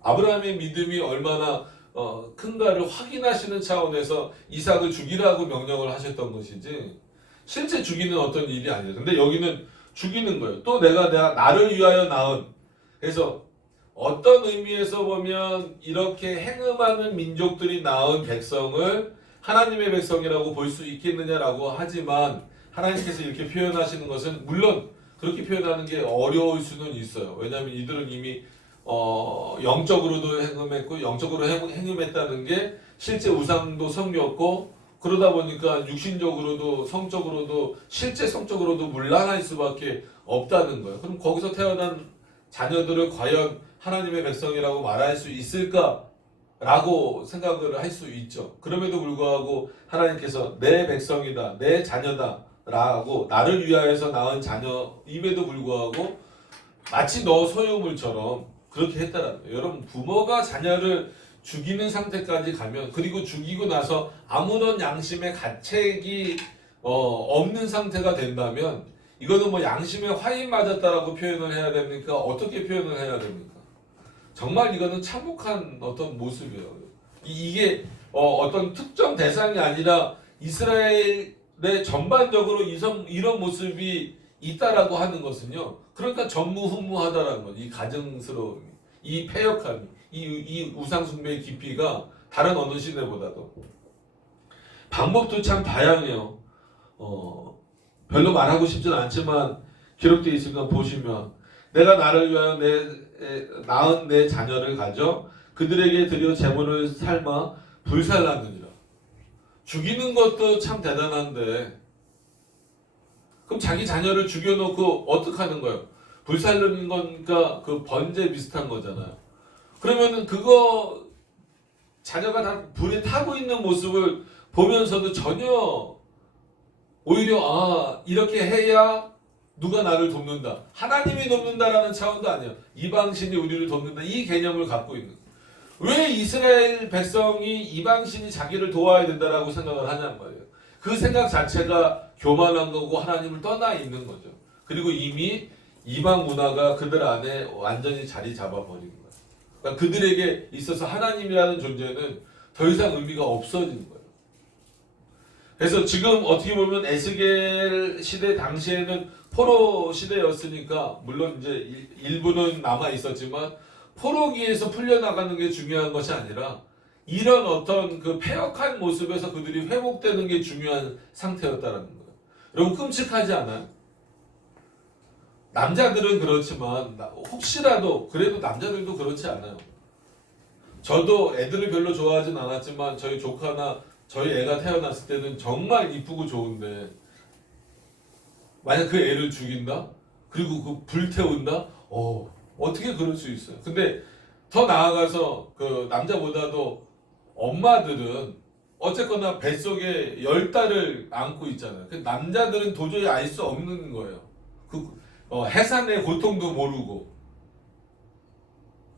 아브라함의 믿음이 얼마나 큰가를 확인하시는 차원에서 이삭을 죽이라고 명령을 하셨던 것이지 실제 죽이는 어떤 일이 아니에요. 근데 여기는 죽이는 거예요. 또 내가 나를 위하여 낳은. 그래서 어떤 의미에서 보면 이렇게 행음하는 민족들이 낳은 백성을 하나님의 백성이라고 볼 수 있겠느냐라고 하지만 하나님께서 이렇게 표현하시는 것은 물론 그렇게 표현하는 게 어려울 수는 있어요. 왜냐하면 이들은 이미 영적으로도 행음했고 영적으로 행음했다는 게 실제 우상도 섬겼고 그러다 보니까 육신적으로도 성적으로도 실제 성적으로도 문란할 수밖에 없다는 거예요. 그럼 거기서 태어난 자녀들을 과연 하나님의 백성이라고 말할 수 있을까라고 생각을 할 수 있죠. 그럼에도 불구하고 하나님께서 내 백성이다, 내 자녀다 라고 나를 위하여서 낳은 자녀임에도 불구하고 마치 너 소유물처럼 그렇게 했다라는 거예요. 여러분 부모가 자녀를 죽이는 상태까지 가면 그리고 죽이고 나서 아무런 양심의 가책이 없는 상태가 된다면 이거는 뭐 양심에 화인 맞았다라고 표현을 해야 됩니까? 어떻게 표현을 해야 됩니까? 정말 이거는 참혹한 어떤 모습이에요. 이게 어떤 특정 대상이 아니라 이스라엘의 전반적으로 이런 모습이 있다라고 하는 것은요. 그러니까 전무후무하다라는 거죠. 이 가증스러움이, 이 패역함이, 이 우상숭배의 깊이가 다른 어느 시대보다도. 방법도 참 다양해요. 별로 말하고 싶지는 않지만 기록되어 있으니까 보시면 내가 나를 위하여 낳은 내 자녀를 가져 그들에게 드려 제물을 삶아 불살랐느니라. 죽이는 것도 참 대단한데 그럼 자기 자녀를 죽여놓고 어떻게 하는 거예요? 불살르는 거니까 그 번제 비슷한 거잖아요. 그러면은 그거 자녀가 다 불에 타고 있는 모습을 보면서도 전혀 오히려 이렇게 해야 누가 나를 돕는다. 하나님이 돕는다라는 차원도 아니에요. 이방신이 우리를 돕는다. 이 개념을 갖고 있는 거예요. 왜 이스라엘 백성이 이방신이 자기를 도와야 된다라고 생각을 하냐는 말이에요. 그 생각 자체가 교만한 거고 하나님을 떠나 있는 거죠. 그리고 이미 이방 문화가 그들 안에 완전히 자리 잡아버린 거예요. 그러니까 그들에게 있어서 하나님이라는 존재는 더 이상 의미가 없어지는 거예요. 그래서 지금 어떻게 보면 에스겔 시대 당시에는 포로 시대였으니까 물론 이제 일부는 남아 있었지만 포로기에서 풀려나가는 게 중요한 것이 아니라 이런 어떤 그 패역한 모습에서 그들이 회복되는 게 중요한 상태였다는 거예요. 여러분 끔찍하지 않아요? 남자들은 그렇지만 혹시라도 그래도 남자들도 그렇지 않아요. 저도 애들을 별로 좋아하진 않았지만 저희 조카나 저희 애가 태어났을 때는 정말 이쁘고 좋은데 만약 그 애를 죽인다? 그리고 그 불태운다? 어떻게 그럴 수 있어요? 근데 더 나아가서 그 남자보다도 엄마들은 어쨌거나 뱃속에 10달을 안고 있잖아요. 그 남자들은 도저히 알 수 없는 거예요. 해산의 고통도 모르고.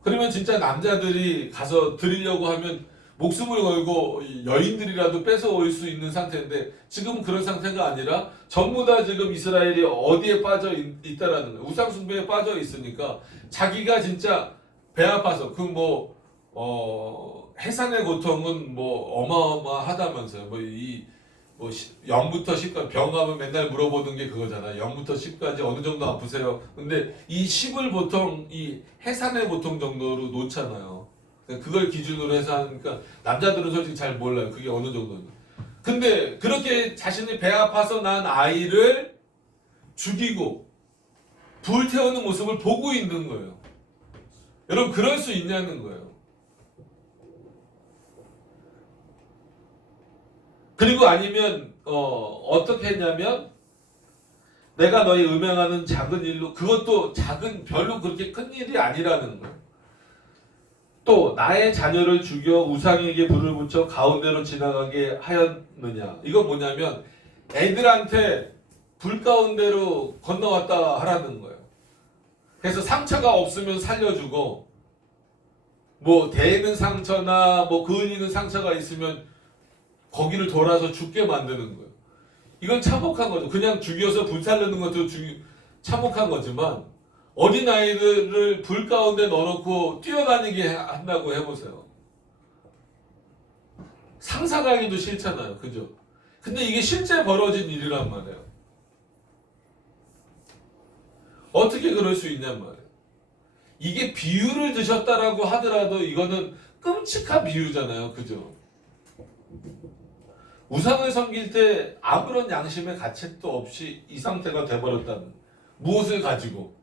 그러면 진짜 남자들이 가서 드리려고 하면 목숨을 걸고 여인들이라도 뺏어올 수 있는 상태인데 지금 그런 상태가 아니라 전부 다 지금 이스라엘이 어디에 빠져 있다라는 거예요. 우상숭배에 빠져 있으니까 자기가 진짜 배 아파서 해산의 고통은 어마어마하다면서요. 0부터 10까지 병하면 맨날 물어보는 게 그거잖아요. 0부터 10까지 어느 정도 아프세요? 근데 이 10을 보통 이 해산의 고통 정도로 놓잖아요. 그걸 기준으로 해서 하니까 남자들은 솔직히 잘 몰라요. 그게 어느 정도인지. 근데 그렇게 자신이 배 아파서 난 아이를 죽이고 불태우는 모습을 보고 있는 거예요. 여러분 그럴 수 있냐는 거예요. 그리고 아니면 어떻게 했냐면 내가 너희 음행하는 작은 일로 그것도 별로 그렇게 큰 일이 아니라는 거예요. 또 나의 자녀를 죽여 우상에게 불을 붙여 가운데로 지나가게 하였느냐. 이건 뭐냐면 애들한테 불 가운데로 건너왔다 하라는 거예요. 그래서 상처가 없으면 살려주고 대는 상처나 그은 있는 상처가 있으면 거기를 돌아서 죽게 만드는 거예요. 이건 참혹한 거죠. 그냥 죽여서 불살르는 것도 참혹한 거지만 어린아이들을 불 가운데 넣어놓고 뛰어다니게 한다고 해보세요. 상상하기도 싫잖아요. 그죠? 근데 이게 실제 벌어진 일이란 말이에요. 어떻게 그럴 수 있냔 말이에요. 이게 비유를 드셨다라고 하더라도 이거는 끔찍한 비유잖아요. 그죠? 우상을 섬길 때 아무런 양심의 가책도 없이 이 상태가 돼버렸다는, 무엇을 가지고?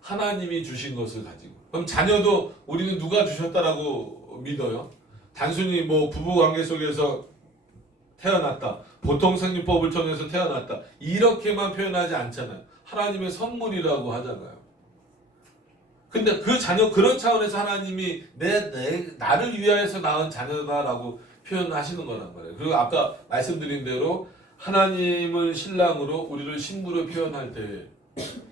하나님이 주신 것을 가지고. 그럼 자녀도 우리는 누가 주셨다라고 믿어요? 단순히 부부관계 속에서 태어났다, 보통 생리법을 통해서 태어났다, 이렇게만 표현하지 않잖아요. 하나님의 선물이라고 하잖아요. 근데 그 자녀, 그런 차원에서 하나님이 나를 위하여서 낳은 자녀다라고 표현하시는 거란 말이에요. 그리고 아까 말씀드린 대로 하나님을 신랑으로 우리를 신부로 표현할 때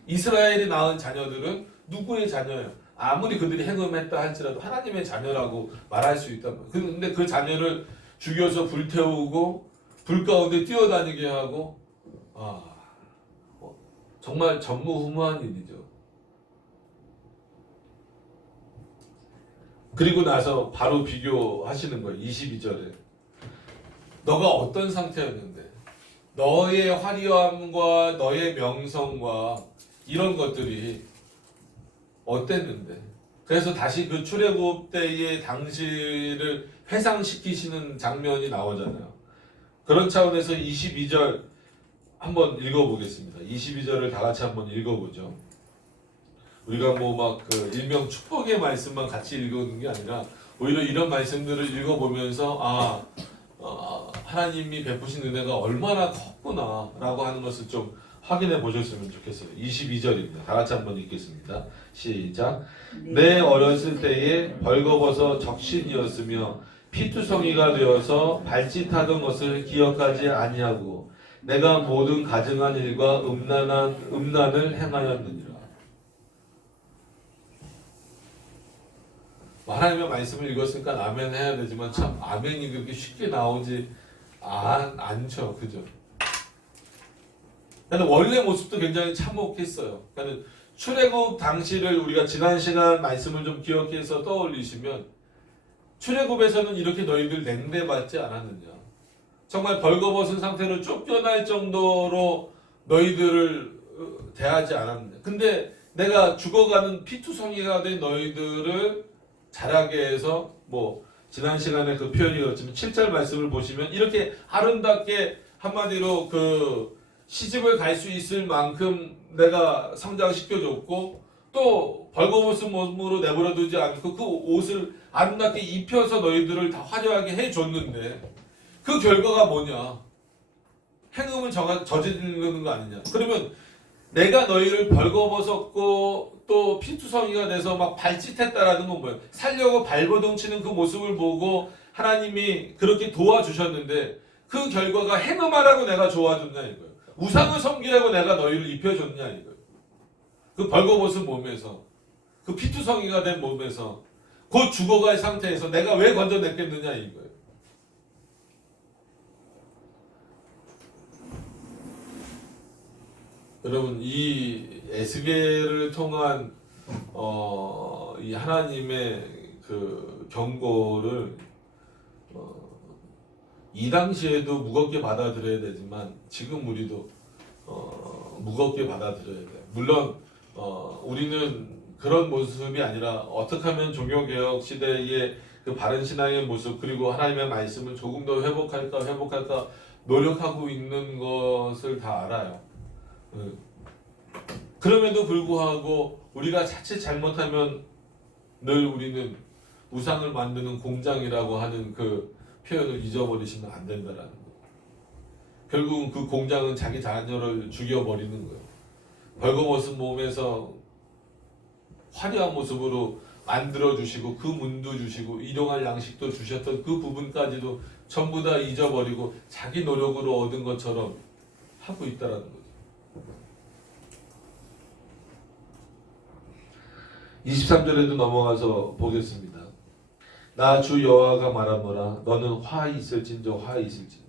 이스라엘이 낳은 자녀들은 누구의 자녀예요? 아무리 그들이 행음했다 할지라도 하나님의 자녀라고 말할 수 있단 말이에요. 근데 그 자녀를 죽여서 불태우고 불 가운데 뛰어다니게 하고 정말 전무후무한 일이죠. 그리고 나서 바로 비교하시는 거예요. 22절에. 너가 어떤 상태였는데 너의 화려함과 너의 명성과 이런 것들이 어땠는데. 그래서 다시 그 출애굽 때의 당시를 회상시키시는 장면이 나오잖아요. 그런 차원에서 22절 한번 읽어보겠습니다. 22절을 다 같이 한번 읽어보죠. 우리가 일명 축복의 말씀만 같이 읽는 게 아니라 오히려 이런 말씀들을 읽어보면서 하나님이 베푸신 은혜가 얼마나 컸구나라고 하는 것을 좀 확인해 보셨으면 좋겠어요. 22절입니다. 다 같이 한번 읽겠습니다. 시작. 내 어렸을 때에 벌거벗어 적신이었으며 피투성이가 되어서 발짓하던 것을 기억하지 아니하고 내가 모든 가증한 일과 음란을 행하였느니라. 하나님의 말씀을 읽었으니까 아멘 해야 되지만 참 아멘이 그렇게 쉽게 나오지 않죠. 그죠? 근데 원래 모습도 굉장히 참혹했어요. 그러니까 출애굽 당시를 우리가 지난 시간 말씀을 좀 기억해서 떠올리시면 출애굽에서는 이렇게 너희들 냉대받지 않았느냐. 정말 벌거벗은 상태로 쫓겨날 정도로 너희들을 대하지 않았느냐. 근데 내가 죽어가는 피투성이가 된 너희들을 자라게 해서 뭐 지난 시간에 그 표현이 그렇지만 7절 말씀을 보시면 이렇게 아름답게 한마디로 그 시집을 갈 수 있을 만큼 내가 성장시켜줬고 또 벌거벗은 몸으로 내버려두지 않고 그 옷을 아름답게 입혀서 너희들을 다 화려하게 해줬는데 그 결과가 뭐냐? 행음을 저지르는 거 아니냐? 그러면 내가 너희를 벌거벗었고 또 피투성이가 돼서 막 발짓했다라는 건 뭐예요? 살려고 발버둥치는 그 모습을 보고 하나님이 그렇게 도와주셨는데 그 결과가 행음하라고 내가 도와줬냐 이거예요. 우상을 섬기라고 내가 너희를 입혀줬냐 이거예요. 그 벌거벗은 몸에서 그 피투성이가 된 몸에서 곧 죽어갈 상태에서 내가 왜 건져냈겠느냐 이거예요. 여러분 이 에스겔을 통한 이 하나님의 그 경고를 이 당시에도 무겁게 받아들여야 되지만 지금 우리도 무겁게 받아들여야 돼요. 물론 우리는 그런 모습이 아니라 어떻게 하면 종교개혁 시대의 그 바른 신앙의 모습 그리고 하나님의 말씀을 조금 더 회복할까 노력하고 있는 것을 다 알아요. 그럼에도 불구하고 우리가 자칫 잘못하면 늘 우리는 우상을 만드는 공장이라고 하는 그 표현을 잊어버리시면 안 된다라는 거예요. 결국은 그 공장은 자기 자녀를 죽여버리는 거예요. 벌거벗은 몸에서 화려한 모습으로 만들어주시고 그 문도 주시고 일용할 양식도 주셨던 그 부분까지도 전부 다 잊어버리고 자기 노력으로 얻은 것처럼 하고 있다라는 거죠. 23절에도 넘어가서 보겠습니다. 나 주 여호와가 말하노라 너는 화 있을진저 화 있을진저.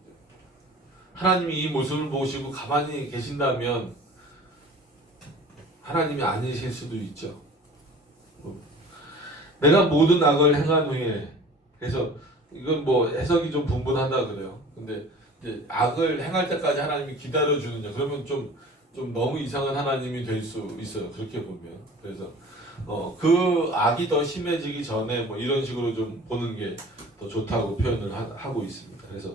하나님이 이 모습을 보시고 가만히 계신다면 하나님이 아니실 수도 있죠. 내가 모든 악을 행한 후에 그래서 이건 뭐 해석이 좀 분분하다 그래요. 근데 이제 악을 행할 때까지 하나님이 기다려 주느냐 그러면 좀 너무 이상한 하나님이 될 수 있어요. 그렇게 보면. 그래서 그 악이 더 심해지기 전에 뭐 이런 식으로 좀 보는 게 더 좋다고 표현을 하고 있습니다. 그래서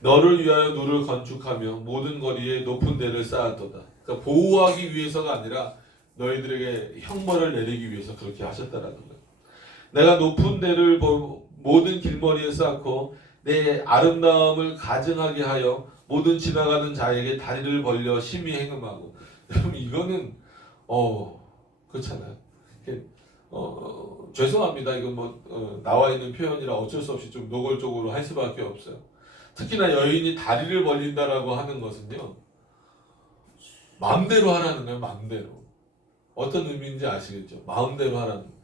너를 위하여 누를 건축하며 모든 거리에 높은 데를 쌓았도다. 그러니까 보호하기 위해서가 아니라 너희들에게 형벌을 내리기 위해서 그렇게 하셨다라는 거예요. 내가 높은 데를 모든 길머리에 쌓고 내 아름다움을 가증하게 하여 모든 지나가는 자에게 다리를 벌려 심히 행음하고. 여러분 이거는 그렇잖아요. 죄송합니다. 이건 뭐 나와 있는 표현이라 어쩔 수 없이 좀 노골적으로 할 수밖에 없어요. 특히나 여인이 다리를 벌린다라고 하는 것은요, 마음대로 하라는 거예요. 마음대로. 어떤 의미인지 아시겠죠? 마음대로 하라는 거예요.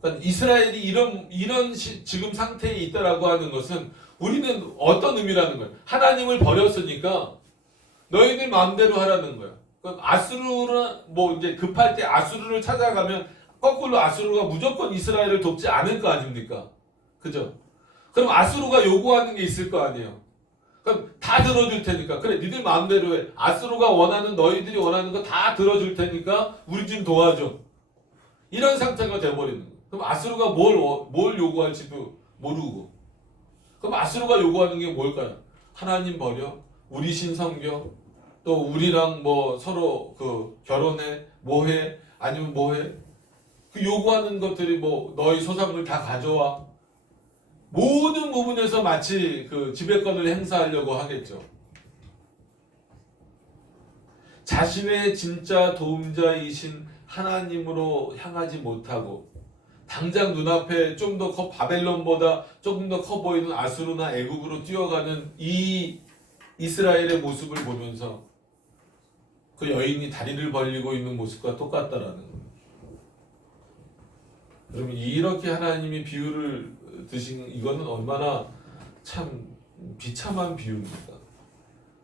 그러니까 이스라엘이 이런 지금 상태에 있다라고 하는 것은 우리는 어떤 의미라는 거예요? 하나님을 버렸으니까 너희들 마음대로 하라는 거예요. 아수르는 뭐 이제 급할 때 아수르를 찾아가면 거꾸로 아수르가 무조건 이스라엘을 돕지 않을 거 아닙니까? 그죠? 그럼 아수르가 요구하는 게 있을 거 아니에요. 그럼 다 들어줄 테니까 그래 니들 마음대로 해. 아수르가 원하는 너희들이 원하는 거 다 들어줄 테니까 우리 좀 도와줘. 이런 상태가 돼버리는 거예요. 그럼 아수르가 뭘 요구할지도 모르고. 그럼 아수르가 요구하는 게 뭘까요? 하나님 버려? 우리 신 섬겨? 또 우리랑 뭐 서로 그 결혼해? 뭐해? 아니면 뭐해? 그 요구하는 것들이 뭐 너희 소산물 다 가져와. 모든 부분에서 마치 그 지배권을 행사하려고 하겠죠. 자신의 진짜 도움자이신 하나님으로 향하지 못하고 당장 눈앞에 좀 더 바벨론보다 조금 더 커 보이는 아수르나 애국으로 뛰어가는 이 이스라엘의 모습을 보면서 그 여인이 다리를 벌리고 있는 모습과 똑같다라는 거예요. 그러면 이렇게 하나님이 비유를 드신 이거는 얼마나 참 비참한 비유입니까?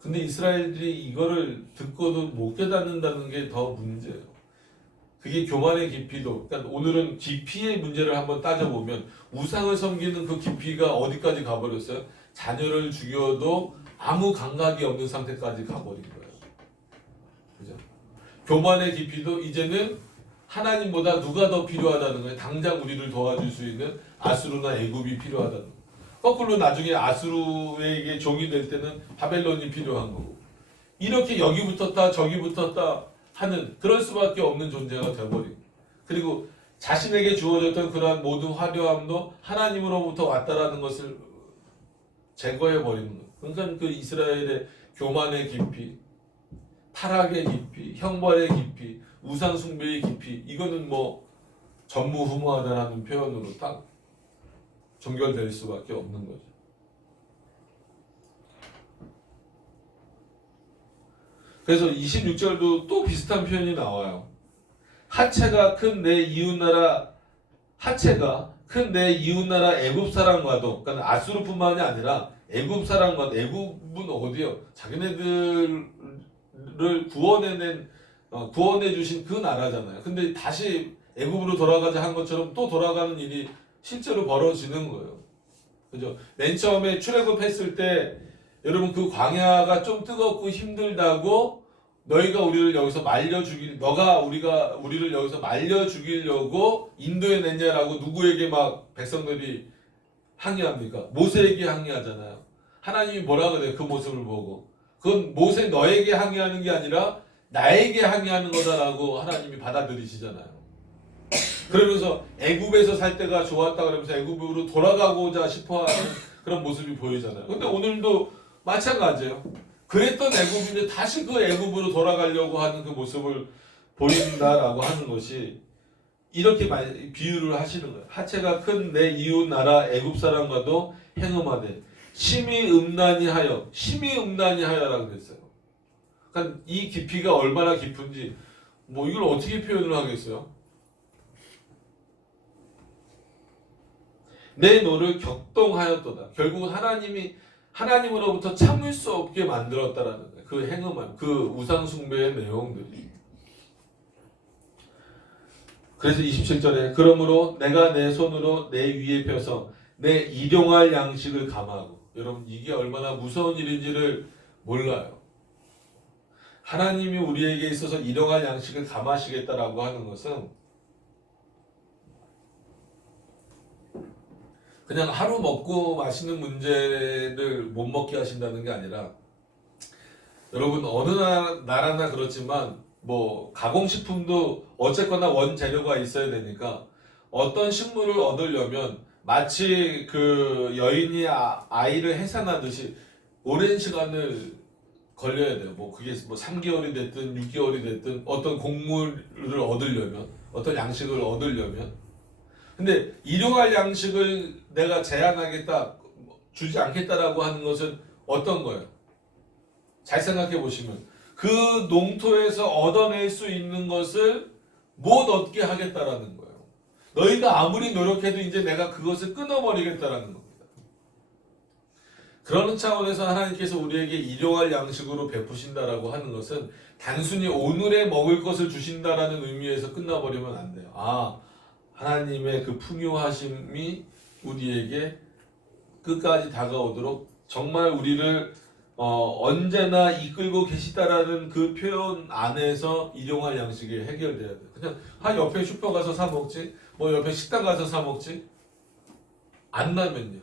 근데 이스라엘들이 이거를 듣고도 못 깨닫는다는 게 더 문제예요. 그게 교만의 깊이도, 그러니까 오늘은 깊이의 문제를 한번 따져보면 우상을 섬기는 그 깊이가 어디까지 가버렸어요? 자녀를 죽여도 아무 감각이 없는 상태까지 가버린 거예요. 그죠? 교만의 깊이도 이제는 하나님보다 누가 더 필요하다는 거예요. 당장 우리를 도와줄 수 있는 아수르나 애굽이 필요하다는 거예요. 거꾸로 나중에 아수르에게 종이 될 때는 바벨론이 필요한 거고, 이렇게 여기 붙었다 저기 붙었다 하는 그럴 수밖에 없는 존재가 되어버리고, 그리고 자신에게 주어졌던 그러한 모든 화려함도 하나님으로부터 왔다라는 것을 제거해버리는 거예요. 그러니까 그 이스라엘의 교만의 깊이, 타락의 깊이, 형벌의 깊이, 우상숭배의 깊이, 이거는 뭐 전무후무하다라는 표현으로 딱 종결될 수밖에 없는 거죠. 그래서 26절도 또 비슷한 표현이 나와요. 하체가 큰 내 이웃나라 애굽 사람과도, 그러니까 아수르뿐만이 아니라 애굽 사람과, 애굽은 어디요? 자기네들을 구원해 주신 그 나라잖아요. 근데 다시 애굽으로 돌아가자 한 것처럼 또 돌아가는 일이 실제로 벌어지는 거예요. 그죠? 맨 처음에 출애굽했을 때 여러분 그 광야가 좀 뜨겁고 힘들다고 너희가 우리를 여기서 우리를 여기서 말려 죽이려고 인도해 냈냐라고 누구에게 막 백성들이 항의합니까? 모세에게 항의하잖아요. 하나님이 뭐라 그래요? 그 모습을 보고. 그건 모세 너에게 항의하는 게 아니라 나에게 항의하는 거다라고 하나님이 받아들이시잖아요. 그러면서 애굽에서 살 때가 좋았다 그러면서 애굽으로 돌아가고자 싶어하는 그런 모습이 보이잖아요. 근데 오늘도 마찬가지예요. 그랬던 애굽인데 다시 그 애굽으로 돌아가려고 하는 그 모습을 보인다라고 하는 것이, 이렇게 비유를 하시는 거예요. 하체가 큰 내 이웃 나라 애굽 사람과도 행음하되 심히 음란히 하여라고 그랬어요. 그러니까 이 깊이가 얼마나 깊은지 뭐 이걸 어떻게 표현을 하겠어요? 내 노를 격동하였도다. 결국은 하나님으로부터 참을 수 없게 만들었다라는 거예요. 그 행음한, 그 우상숭배의 내용들이. 그래서 27절에 그러므로 내가 내 손으로 내 위에 펴서 내 일용할 양식을 감하고, 여러분 이게 얼마나 무서운 일인지를 몰라요. 하나님이 우리에게 있어서 일용할 양식을 감하시겠다라고 하는 것은 그냥 하루 먹고 마시는 문제를 못 먹게 하신다는 게 아니라, 여러분 어느 나라나 그렇지만 뭐 가공식품도 어쨌거나 원재료가 있어야 되니까 어떤 식물을 얻으려면 마치 그 여인이 아이를 해산하듯이 오랜 시간을 걸려야 돼요. 뭐 그게 뭐 3개월이 됐든 6개월이 됐든 어떤 곡물을 얻으려면, 어떤 양식을 얻으려면. 근데 일용할 양식을 내가 제한하겠다, 주지 않겠다라고 하는 것은 어떤 거예요? 잘 생각해 보시면 그 농토에서 얻어낼 수 있는 것을 못 얻게 하겠다라는 거예요. 너희가 아무리 노력해도 이제 내가 그것을 끊어버리겠다라는 겁니다. 그런 차원에서 하나님께서 우리에게 일용할 양식으로 베푸신다라고 하는 것은 단순히 오늘에 먹을 것을 주신다라는 의미에서 끝나버리면 안 돼요. 하나님의 그 풍요하심이 우리에게 끝까지 다가오도록 정말 우리를 언제나 이끌고 계시다라는 그 표현 안에서 일용할 양식이 해결돼야 돼요. 그냥 옆에 슈퍼 가서 사 먹지, 뭐 옆에 식당 가서 사 먹지, 안 나면요.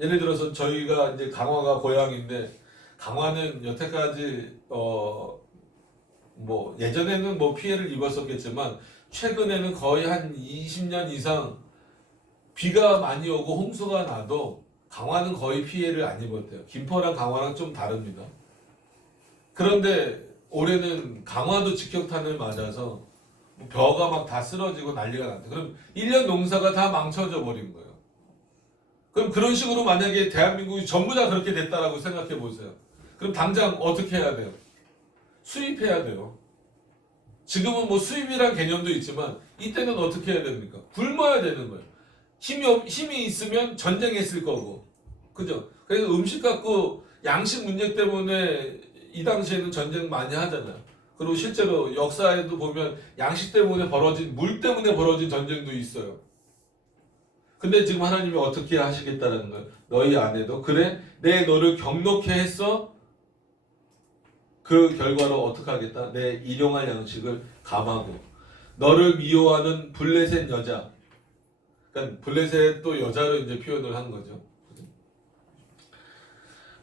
예를 들어서 저희가 이제 강화가 고향인데, 강화는 여태까지 뭐 예전에는 뭐 피해를 입었었겠지만 최근에는 거의 한 20년 이상 비가 많이 오고 홍수가 나도 강화는 거의 피해를 안 입었대요. 김포랑 강화랑 좀 다릅니다. 그런데 올해는 강화도 직격탄을 맞아서 벼가 막 다 쓰러지고 난리가 났대. 그럼 1년 농사가 다 망쳐져 버린 거예요. 그럼 그런 식으로 만약에 대한민국이 전부 다 그렇게 됐다라고 생각해 보세요. 그럼 당장 어떻게 해야 돼요? 수입해야 돼요. 지금은 뭐 수입이란 개념도 있지만 이때는 어떻게 해야 됩니까? 굶어야 되는 거예요. 힘이 있으면 전쟁했을 거고, 그죠? 그래서 음식 갖고 양식 문제 때문에 이 당시에는 전쟁 많이 하잖아요. 그리고 실제로 역사에도 보면 양식 때문에 벌어진, 물 때문에 벌어진 전쟁도 있어요. 근데 지금 하나님이 어떻게 하시겠다는 거예요? 너희 아내도 그래? 내 너를 경록해 했어? 그 결과로 어떻게 하겠다? 내 일용할 양식을 감하고 너를 미워하는 블레셋 여자, 그러니까 블레셋 또 여자로 이제 표현을 한 거죠.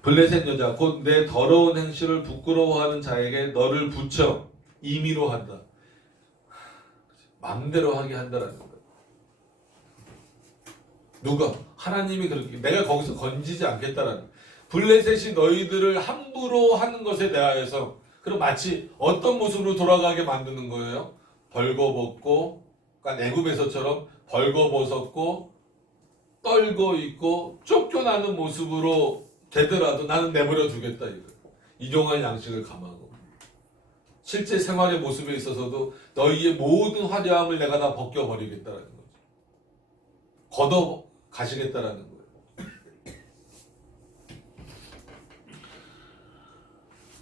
블레셋 여자 곧 내 더러운 행실을 부끄러워하는 자에게 너를 붙여 임의로 한다. 마음대로 하게 한다라는 거예요. 누가? 하나님이 그렇게, 내가 거기서 건지지 않겠다라는 거예요. 블레셋이 너희들을 함부로 하는 것에 대하여서 그럼 마치 어떤 모습으로 돌아가게 만드는 거예요? 벌거벗고, 그러니까 애굽에서처럼 벌거벗었고 떨고 있고 쫓겨나는 모습으로 되더라도 나는 내버려 두겠다 이거. 일용할 양식을 감하고 실제 생활의 모습에 있어서도 너희의 모든 화려함을 내가 다 벗겨버리겠다라는 거죠. 걷어 가시겠다라는 거예요.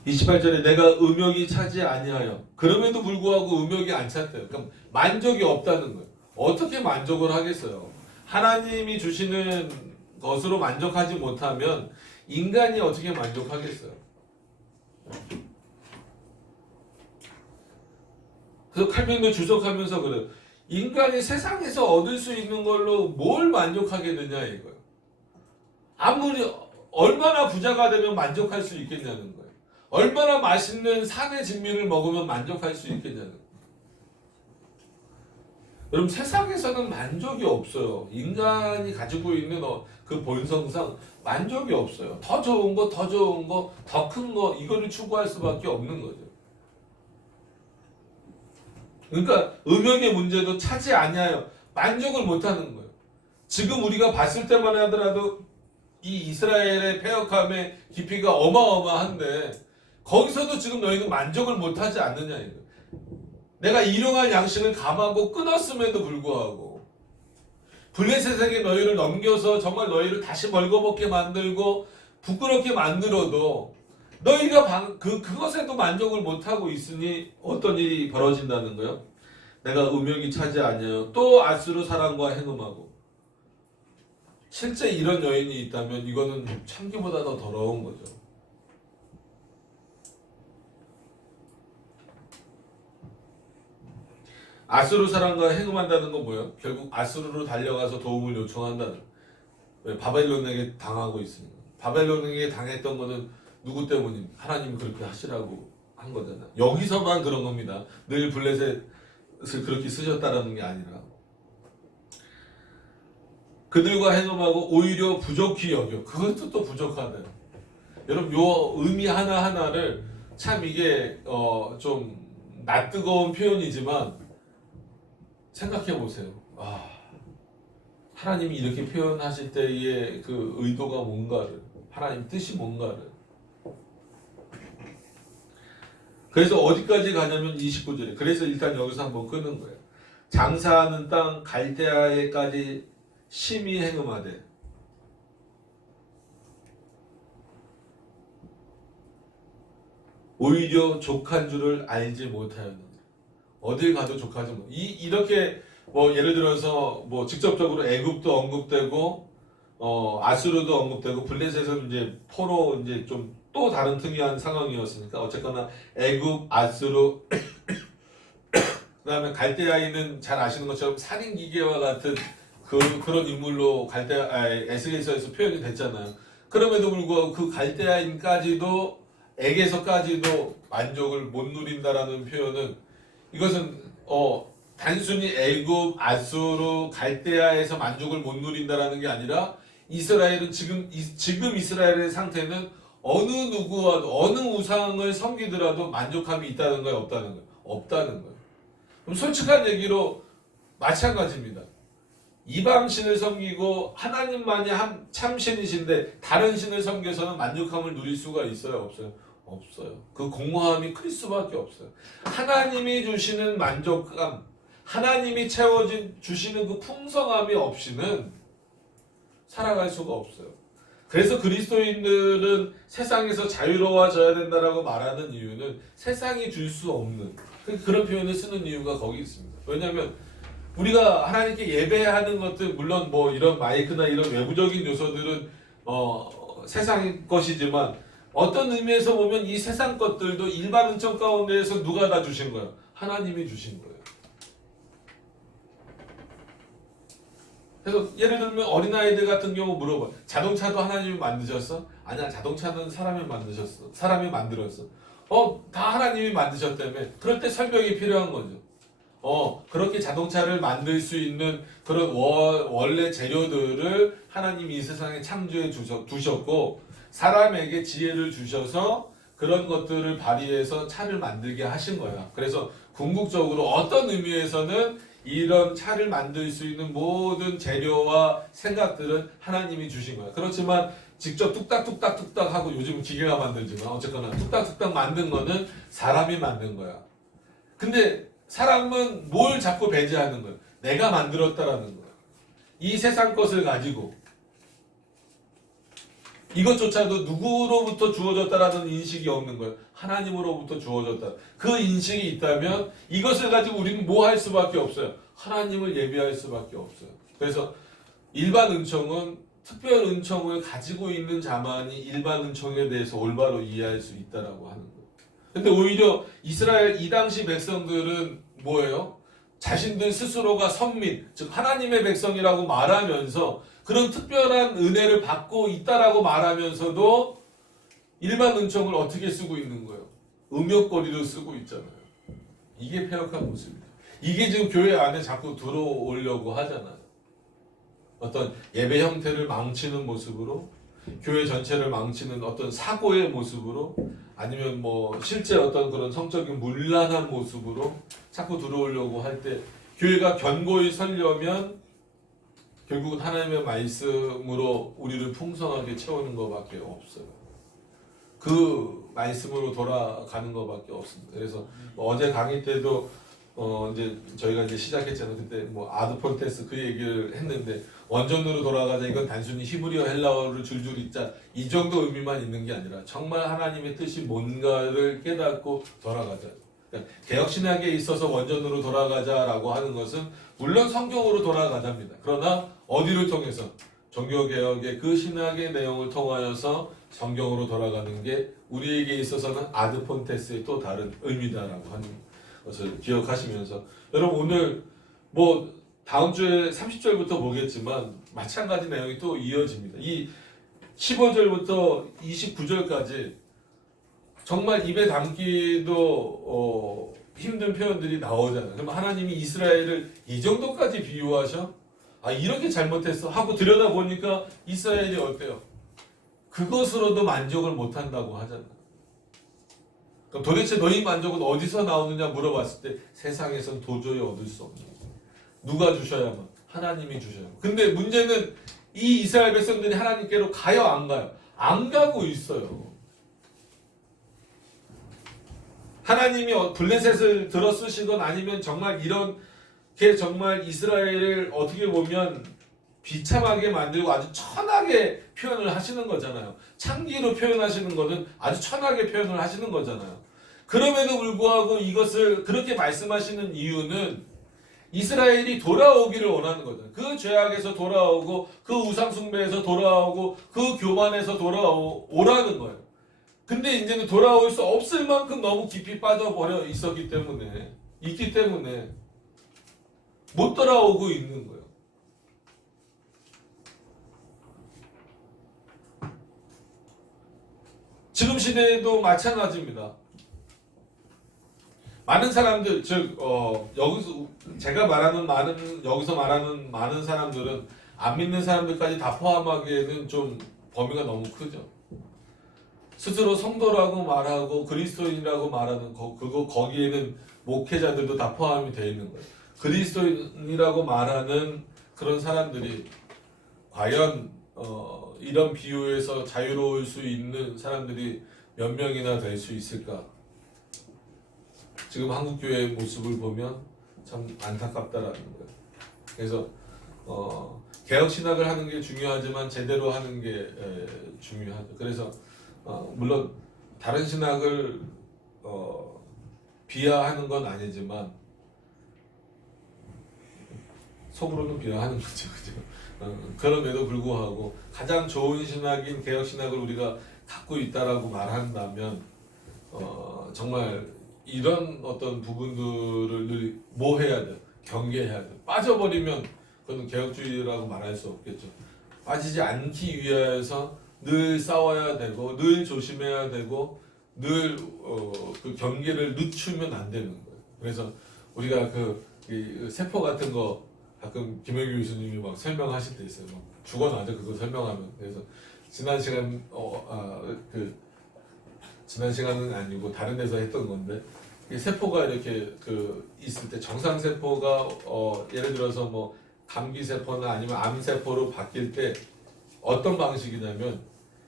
28절에 내가 음욕이 차지 아니하여, 그럼에도 불구하고 음욕이 안 찼대요. 그럼 만족이 없다는 거예요. 어떻게 만족을 하겠어요? 하나님이 주시는 것으로 만족하지 못하면 인간이 어떻게 만족하겠어요? 그래서 칼빈도 주석하면서 그래요. 인간이 세상에서 얻을 수 있는 걸로 뭘 만족하겠느냐 이거예요. 아무리 얼마나 부자가 되면 만족할 수 있겠냐는 거예요. 얼마나 맛있는 산의 진미를 먹으면 만족할 수 있겠냐는 거예요. 여러분 세상에서는 만족이 없어요. 인간이 가지고 있는 그 본성상 만족이 없어요. 더 좋은 거, 더 좋은 거, 더 큰 거 이거를 추구할 수밖에 없는 거죠. 그러니까 음욕의 문제도 차지 아니하여 만족을 못하는 거예요. 지금 우리가 봤을 때만 하더라도 이 이스라엘의 패역함의 깊이가 어마어마한데 거기서도 지금 너희는 만족을 못하지 않느냐 이거. 내가 일용할 양식을 감하고 끊었음에도 불구하고 블레셋에게 너희를 넘겨서 정말 너희를 다시 벌거벗게 만들고 부끄럽게 만들어도 너희가 그것에도 만족을 못하고 있으니 어떤 일이 벌어진다는 거예요? 내가 음욕이 차지 아니하여 또 아수르 사람과 행음하고. 실제 이런 여인이 있다면 이거는 참기보다 더 더러운 거죠. 아수르 사람과 행음한다는 건 뭐예요? 결국 아수르로 달려가서 도움을 요청한다는. 왜? 바벨론에게 당하고 있으니까. 바벨론에게 당했던 거는 누구 때문입니까? 하나님이 그렇게 하시라고 한 거잖아요. 여기서만 그런 겁니다. 늘 블레셋을 그렇게 쓰셨다라는 게 아니라 그들과 행음하고 오히려 부족히 여겨. 그것도 또 부족하다. 여러분 요 의미 하나하나를 참 이게 좀 낯뜨거운 표현이지만 생각해 보세요. 하나님이 이렇게 표현하실 때의 그 의도가 뭔가를, 하나님 뜻이 뭔가를. 그래서 어디까지 가냐면 29절에. 그래서 일단 여기서 한번 끄는 거예요. 장사하는 땅 갈대아에까지 심히 행음하되. 오히려 족한 줄을 알지 못하였느니라. 어딜 가도 족하지 못. 이렇게 뭐 예를 들어서 뭐 직접적으로 애굽도 언급되고 아수르도 언급되고 블레셋은 이제 포로 이제 좀 또 다른 특이한 상황이었으니까 어쨌거나 애굽, 아수르 그다음에 갈대아인은 잘 아시는 것처럼 살인 기계와 같은 그런 인물로 에스겔서에서 표현이 됐잖아요. 그럼에도 불구하고 그 갈대아인까지도 에게서까지도 만족을 못 누린다라는 표현은 이것은 단순히 애굽, 아수르, 갈대아에서 만족을 못 누린다라는 게 아니라 이스라엘은 지금 이스라엘의 상태는 어느 누구와도 어느 우상을 섬기더라도 만족함이 있다는 거예요, 없다는 거예요? 없다는 거예요. 그럼 솔직한 얘기로 마찬가지입니다. 이방 신을 섬기고 하나님만이 참 신이신데 다른 신을 섬겨서는 만족함을 누릴 수가 있어요, 없어요? 없어요. 그 공허함이 클 수밖에 없어요. 하나님이 주시는 만족감, 하나님이 주시는 그 풍성함이 없이는 살아갈 수가 없어요. 그래서 그리스도인들은 세상에서 자유로워져야 된다라고 말하는 이유는 세상이 줄 수 없는 그런 표현을 쓰는 이유가 거기 있습니다. 왜냐하면 우리가 하나님께 예배하는 것들 물론 뭐 이런 마이크나 이런 외부적인 요소들은 세상 것이지만 어떤 의미에서 보면 이 세상 것들도 일반 은총 가운데에서 누가 다 주신 거예요? 하나님이 주신 거예요. 그래서 예를 들면 어린아이들 같은 경우 물어봐. 자동차도 하나님이 만드셨어? 아니야, 자동차는 사람이 만드셨어. 사람이 만들었어. 다 하나님이 만드셨다며. 그럴 때 설명이 필요한 거죠. 그렇게 자동차를 만들 수 있는 그런 원래 재료들을 하나님이 이 세상에 창조해 두셨고 사람에게 지혜를 주셔서 그런 것들을 발휘해서 차를 만들게 하신 거야. 그래서 궁극적으로 어떤 의미에서는 이런 차를 만들 수 있는 모든 재료와 생각들은 하나님이 주신 거야. 그렇지만 직접 뚝딱뚝딱 하고 요즘은 기계가 만들지만 어쨌거나 뚝딱뚝딱 만든 거는 사람이 만든 거야. 근데 사람은 뭘 자꾸 배제하는 거야? 내가 만들었다라는 거야. 이 세상 것을 가지고 이것조차도 누구로부터 주어졌다라는 인식이 없는 거예요. 하나님으로부터 주어졌다. 그 인식이 있다면 이것을 가지고 우리는 뭐 할 수밖에 없어요. 하나님을 예배할 수밖에 없어요. 그래서 일반 은총은 특별 은총을 가지고 있는 자만이 일반 은총에 대해서 올바로 이해할 수 있다라고 하는 거예요. 근데 오히려 이스라엘 이 당시 백성들은 뭐예요? 자신들 스스로가 선민, 즉 하나님의 백성이라고 말하면서 그런 특별한 은혜를 받고 있다라고 말하면서도 일반 은총을 어떻게 쓰고 있는 거예요? 음욕거리로 쓰고 있잖아요. 이게 폐역한 모습이에요. 이게 지금 교회 안에 자꾸 들어오려고 하잖아요. 어떤 예배 형태를 망치는 모습으로, 교회 전체를 망치는 어떤 사고의 모습으로, 아니면 뭐 실제 어떤 그런 성적인 문란한 모습으로 자꾸 들어오려고 할 때 교회가 견고히 서려면 결국은 하나님의 말씀으로 우리를 풍성하게 채우는 것밖에 없어요. 그 말씀으로 돌아가는 것밖에 없습니다. 그래서 어제 강의 때도 이제 저희가 이제 시작했잖아요. 그때 뭐 아드폰테스 그 얘기를 했는데 원전으로 돌아가자. 이건 단순히 히브리어 헬라어를 줄줄 읽자 이 정도 의미만 있는 게 아니라 정말 하나님의 뜻이 뭔가를 깨닫고 돌아가자. 그러니까 개혁신학에 있어서 원전으로 돌아가자라고 하는 것은 물론 성경으로 돌아가자입니다. 그러나 어디를 통해서? 종교개혁의 그 신학의 내용을 통하여서 성경으로 돌아가는 게 우리에게 있어서는 아드폰테스의 또 다른 의미다라고 하는 것을 기억하시면서 여러분 오늘 뭐 다음 주에 30절부터 보겠지만 마찬가지 내용이 또 이어집니다. 이 15절부터 29절까지 정말 입에 담기도 힘든 표현들이 나오잖아요. 그럼 하나님이 이스라엘을 이 정도까지 비유하셔? 이렇게 잘못했어 하고 들여다보니까 이스라엘이 어때요? 그것으로도 만족을 못한다고 하잖아요. 그럼 도대체 너희 만족은 어디서 나오느냐 물어봤을 때 세상에선 도저히 얻을 수 없는 거예요. 누가 주셔야만? 하나님이 주셔야만. 근데 문제는 이 이스라엘 백성들이 하나님께로 가요 안 가요? 안 가고 있어요. 하나님이 블레셋을 들어 쓰시건 아니면 정말 이렇게 정말 이스라엘을 어떻게 보면 비참하게 만들고 아주 천하게 표현을 하시는 거잖아요. 창기로 표현하시는 거는 아주 천하게 표현을 하시는 거잖아요. 그럼에도 불구하고 이것을 그렇게 말씀하시는 이유는 이스라엘이 돌아오기를 원하는 거잖아요. 그 죄악에서 돌아오고 그 우상숭배에서 돌아오고 그 교만에서 돌아오라는 거예요. 근데 이제는 돌아올 수 없을 만큼 너무 깊이 빠져버려 있기 때문에 못 돌아오고 있는 거예요. 지금 시대에도 마찬가지입니다. 많은 사람들, 즉 여기서 제가 말하는 여기서 말하는 많은 사람들은 안 믿는 사람들까지 다 포함하기에는 좀 범위가 너무 크죠. 스스로 성도라고 말하고 그리스도인이라고 말하는 거기에는 목회자들도 다 포함이 되어 있는 거예요. 그리스도인이라고 말하는 그런 사람들이 과연 이런 비유에서 자유로울 수 있는 사람들이 몇 명이나 될 수 있을까? 지금 한국교회의 모습을 보면 참 안타깝다라는 거예요. 그래서 개혁 신학을 하는 게 중요하지만 제대로 하는 게 중요하죠. 그래서 물론 다른 신학을 비하하는 건 아니지만 속으로는 비하하는 거죠. 그죠? 그럼에도 불구하고 가장 좋은 신학인 개혁 신학을 우리가 갖고 있다라고 말한다면 정말 이런 어떤 부분들을 늘 뭐 해야 돼? 경계해야 돼. 빠져버리면 그건 개혁주의라고 말할 수 없겠죠. 빠지지 않기 위해서 늘 싸워야 되고 늘 조심해야 되고 늘 그 경계를 늦추면 안 되는 거예요. 그래서 우리가 이 세포 같은 거 가끔 김영규 교수님이 막 설명하실 때 있어요. 막 죽어나죠 그거 설명하면. 그래서 지난 시간 지난 시간은 아니고 다른 데서 했던 건데 이 세포가 이렇게 있을 때 정상 세포가 예를 들어서 뭐 감기 세포나 아니면 암 세포로 바뀔 때 어떤 방식이냐면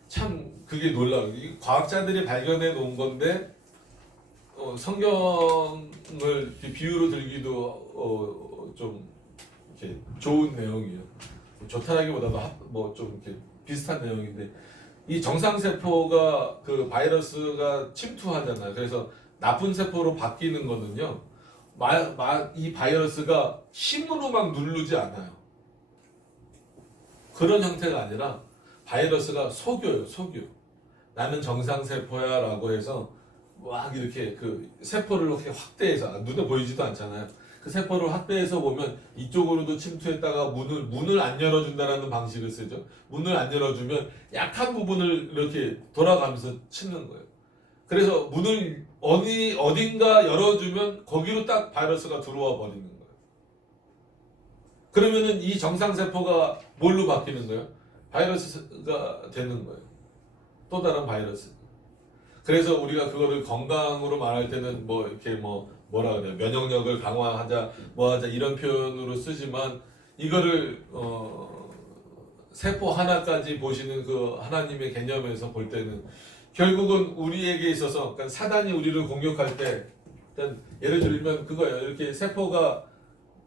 참 그게 놀라워요. 이 과학자들이 발견해 놓은 건데 성경을 이렇게 비유로 들기도 좀 이렇게 좋은 내용이에요. 좋다라기보다도 뭐 좀 이렇게 비슷한 내용인데 이 정상 세포가 그 바이러스가 침투하잖아요. 그래서 나쁜 세포로 바뀌는 거는요. 이 바이러스가 힘으로 막 누르지 않아요. 그런 형태가 아니라 바이러스가 속여요. 나는 정상 세포야 라고 해서 막 이렇게 그 세포를 이렇게 확대해서 눈에 보이지도 않잖아요. 그 세포를 확대해서 보면 이쪽으로도 침투했다가 문을 안 열어준다라는 방식을 쓰죠. 문을 안 열어주면 약한 부분을 이렇게 돌아가면서 치는 거예요. 그래서 문을 어딘가 열어주면 거기로 딱 바이러스가 들어와 버리는 거예요. 그러면은 이 정상 세포가 뭘로 바뀌는 거예요? 바이러스가 되는 거예요. 또 다른 바이러스. 그래서 우리가 그거를 건강으로 말할 때는 뭐 이렇게 뭐라 그래요? 면역력을 강화하자, 뭐하자 이런 표현으로 쓰지만 이거를 세포 하나까지 보시는 그 하나님의 개념에서 볼 때는 결국은 우리에게 있어서 그러니까 사단이 우리를 공격할 때 일단 예를 들면 그거예요. 이렇게 세포가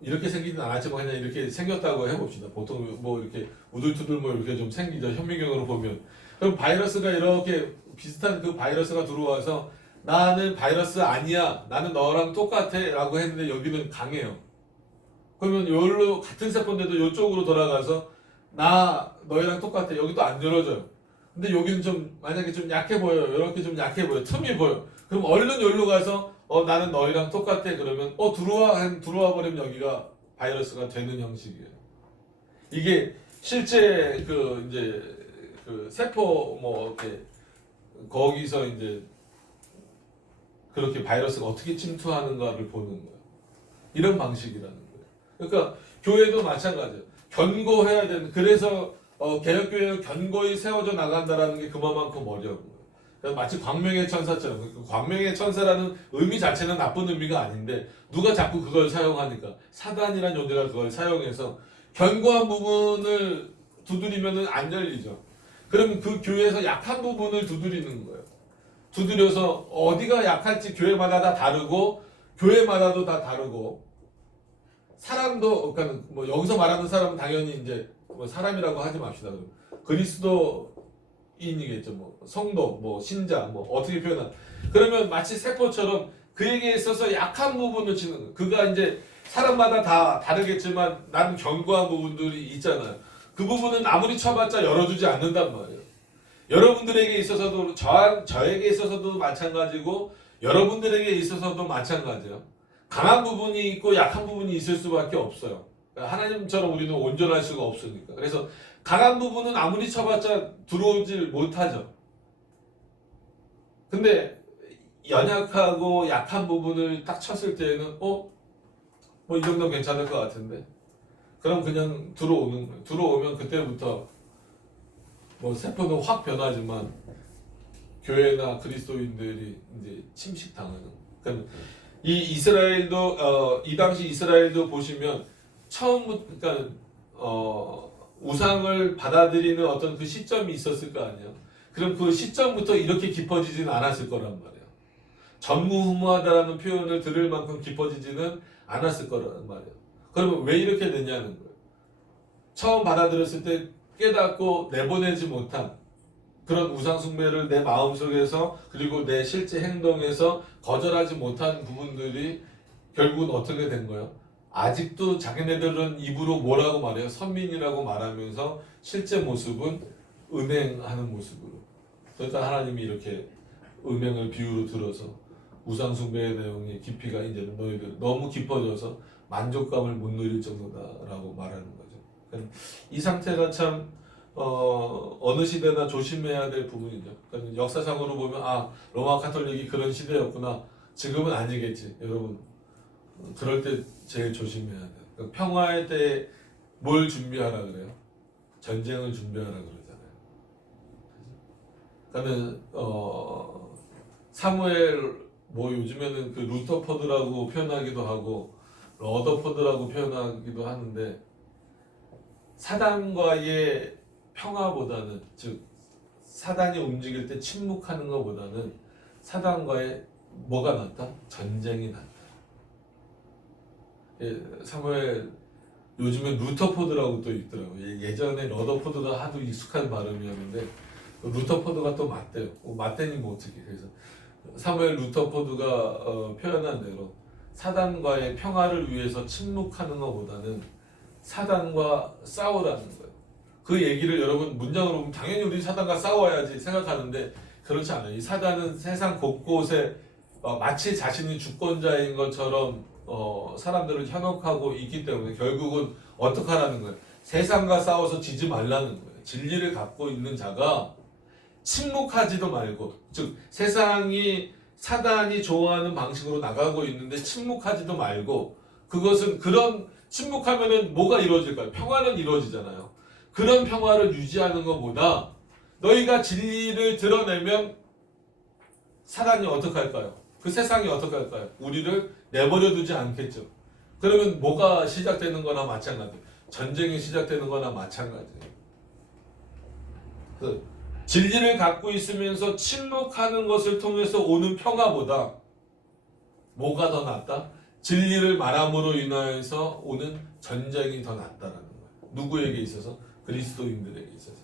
이렇게 생기진 않았지만 그냥 이렇게 생겼다고 해봅시다. 보통 뭐 이렇게 우둘투둘 뭐 이렇게 좀 생기죠. 현미경으로 보면. 그럼 바이러스가 이렇게 비슷한 그 바이러스가 들어와서 나는 바이러스 아니야. 나는 너랑 똑같아. 라고 했는데 여기는 강해요. 그러면 여기로 같은 세포인데도 이쪽으로 돌아가서 나 너희랑 똑같아. 여기도 안 열어져요. 근데 여기는 좀 만약에 좀 약해 보여요. 이렇게 좀 약해 보여. 틈이 보여. 그럼 얼른 여기로 가서 나는 너희랑 똑같아. 그러면 들어와 버리면 여기가 바이러스가 되는 형식이에요. 이게 실제 그 세포 이렇게 거기서 이제 그렇게 바이러스가 어떻게 침투하는가를 보는 거예요. 이런 방식이라는 거예요. 그러니까 교회도 마찬가지예요. 견고해야 되는 그래서 개혁교회가 견고히 세워져 나간다라는 게 그만큼 어려운 거예요. 그러니까 마치 광명의 천사처럼 그 광명의 천사라는 의미 자체는 나쁜 의미가 아닌데 누가 자꾸 그걸 사용하니까 사단이라는 존재가 그걸 사용해서 견고한 부분을 두드리면은 안 열리죠. 그러면 그 교회에서 약한 부분을 두드리는 거예요. 두드려서 어디가 약할지 교회마다 다 다르고 교회마다도 다 다르고 사람도 그러니까 뭐 여기서 말하는 사람은 당연히 이제 뭐 사람이라고 하지 맙시다. 그리스도인이겠죠. 뭐 성도, 뭐 신자, 뭐 어떻게 표현한 그러면 마치 세포처럼 그에게 있어서 약한 부분을 치는 거예요. 그가 이제 사람마다 다 다르겠지만 나는 견고한 부분들이 있잖아요. 그 부분은 아무리 쳐봤자 열어주지 않는단 말이에요. 여러분들에게 있어서도 저에게 있어서도 마찬가지고 여러분들에게 있어서도 마찬가지예요. 강한 부분이 있고 약한 부분이 있을 수밖에 없어요. 하나님처럼 우리는 온전할 수가 없으니까. 그래서 강한 부분은 아무리 쳐봤자 들어오질 못하죠. 근데 연약하고 약한 부분을 딱 쳤을 때에는 뭐 이 정도 괜찮을 것 같은데 그럼 그냥 들어오는 거예요. 들어오면 그때부터 뭐 세포는 확 변하지만 교회나 그리스도인들이 이제 침식당하는. 그러니까 이 이스라엘도 이 당시 이스라엘도 보시면 처음부터 그러니까 우상을 받아들이는 어떤 그 시점이 있었을 거 아니에요. 그럼 그 시점부터 이렇게 깊어지지는 않았을 거란 말이에요. 전무후무하다라는 표현을 들을 만큼 깊어지지는 않았을 거란 말이에요. 그러면 왜 이렇게 됐냐는 거예요. 처음 받아들였을 때 깨닫고 내보내지 못한 그런 우상 숭배를 내 마음속에서 그리고 내 실제 행동에서 거절하지 못한 부분들이 결국은 어떻게 된 거예요? 아직도 자기네들은 입으로 뭐라고 말해요? 선민이라고 말하면서 실제 모습은 음행하는 모습으로. 그러니까 하나님이 이렇게 음행을 비유로 들어서 우상 숭배의 내용의 깊이가 이제는 너희들 너무 깊어져서 만족감을 못 누릴 정도다라고 말하는 거죠. 그러니까 이 상태가 참 어느 시대나 조심해야 될 부분이죠. 그러니까 역사상으로 보면 로마 카톨릭이 그런 시대였구나. 지금은 아니겠지, 여러분. 그럴 때 제일 조심해야 돼요. 그러니까 평화의 때에 뭘 준비하라 그래요? 전쟁을 준비하라 그러잖아요. 그러니까 사무엘 요즘에는 그 루터포드라고 표현하기도 하고 러더포드라고 표현하기도 하는데 사단과의 평화보다는 즉 사단이 움직일 때 침묵하는 것보다는 사단과의 뭐가 낫다? 전쟁이 낫다. 사무엘 요즘엔 루터포드라고 또 있더라고요. 예전에 러더포드가 하도 익숙한 발음이었는데 루터포드가 또 맞대요. 맞대니 뭐 어떻게. 그래서 사무엘 루터포드가 표현한 대로 사단과의 평화를 위해서 침묵하는 것보다는 사단과 싸우라는 거예요. 그 얘기를 여러분 문장으로 보면 당연히 우리 사단과 싸워야지 생각하는데 그렇지 않아요. 이 사단은 세상 곳곳에 마치 자신이 주권자인 것처럼 사람들을 현혹하고 있기 때문에 결국은 어떻게 하라는 거예요? 세상과 싸워서 지지 말라는 거예요. 진리를 갖고 있는 자가 침묵하지도 말고, 즉 세상이 사단이 좋아하는 방식으로 나가고 있는데 침묵하지도 말고, 그것은 그런 침묵하면은 뭐가 이루어질까요? 평화는 이루어지잖아요. 그런 평화를 유지하는 것보다 너희가 진리를 드러내면 사단이 어떻게 할까요? 그 세상이 어떻게 할까요? 우리를 내버려 두지 않겠죠. 그러면 뭐가 시작되는 거나 마찬가지예요. 전쟁이 시작되는 거나 마찬가지예요. 진리를 갖고 있으면서 침묵하는 것을 통해서 오는 평화보다 뭐가 더 낫다? 진리를 말함으로 인하여서 오는 전쟁이 더 낫다라는 거예요. 누구에게 있어서? 그리스도인들에게 있어서.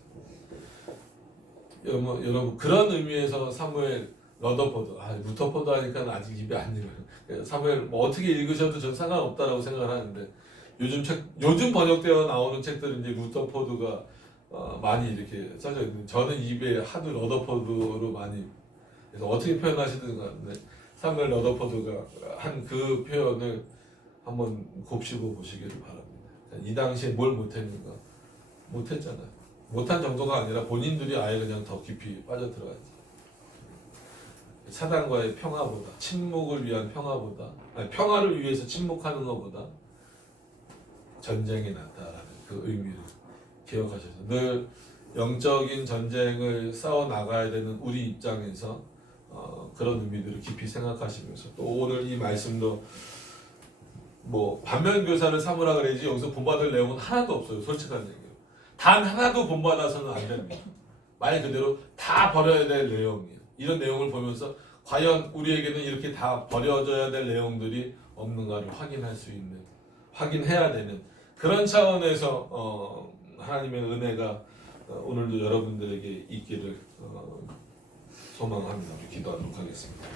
여러분 그런 의미에서 사무엘 러더포드, 루터포드 하니까 아직 입에 안 익어요. 사무엘 어떻게 읽으셔도 전 상관없다라고 생각을 하는데 요즘 번역되어 나오는 책들은 이제 루터포드가 많이 이렇게 써져 있는데 저는 입에 하도 러더포드로 많이 그래서 어떻게 표현하시든 간에 사무엘 러더포드가 한 그 표현을 한번 곱씹어 보시기를 바랍니다. 이 당시에 뭘 못했는가? 못했잖아요. 못한 정도가 아니라 본인들이 아예 그냥 더 깊이 빠져들어가지. 사단과의 평화보다, 침묵을 위한 평화보다, 평화를 위해서 침묵하는 것보다 전쟁이 낫다라는 그 의미를 기억하셔서 늘 영적인 전쟁을 싸워 나가야 되는 우리 입장에서 그런 의미들을 깊이 생각하시면서 또 오늘 이 말씀도 반면교사를 삼으라 그래야지 여기서 본받을 내용은 하나도 없어요. 솔직한 얘기예요. 단 하나도 본받아서는 안 됩니다. 말 그대로 다 버려야 될 내용이에요. 이런 내용을 보면서 과연 우리에게는 이렇게 다 버려져야 될 내용들이 없는가를 확인할 수 있는, 확인해야 되는 그런 차원에서 하나님의 은혜가 오늘도 여러분들에게 있기를 소망합니다. 기도하도록 하겠습니다.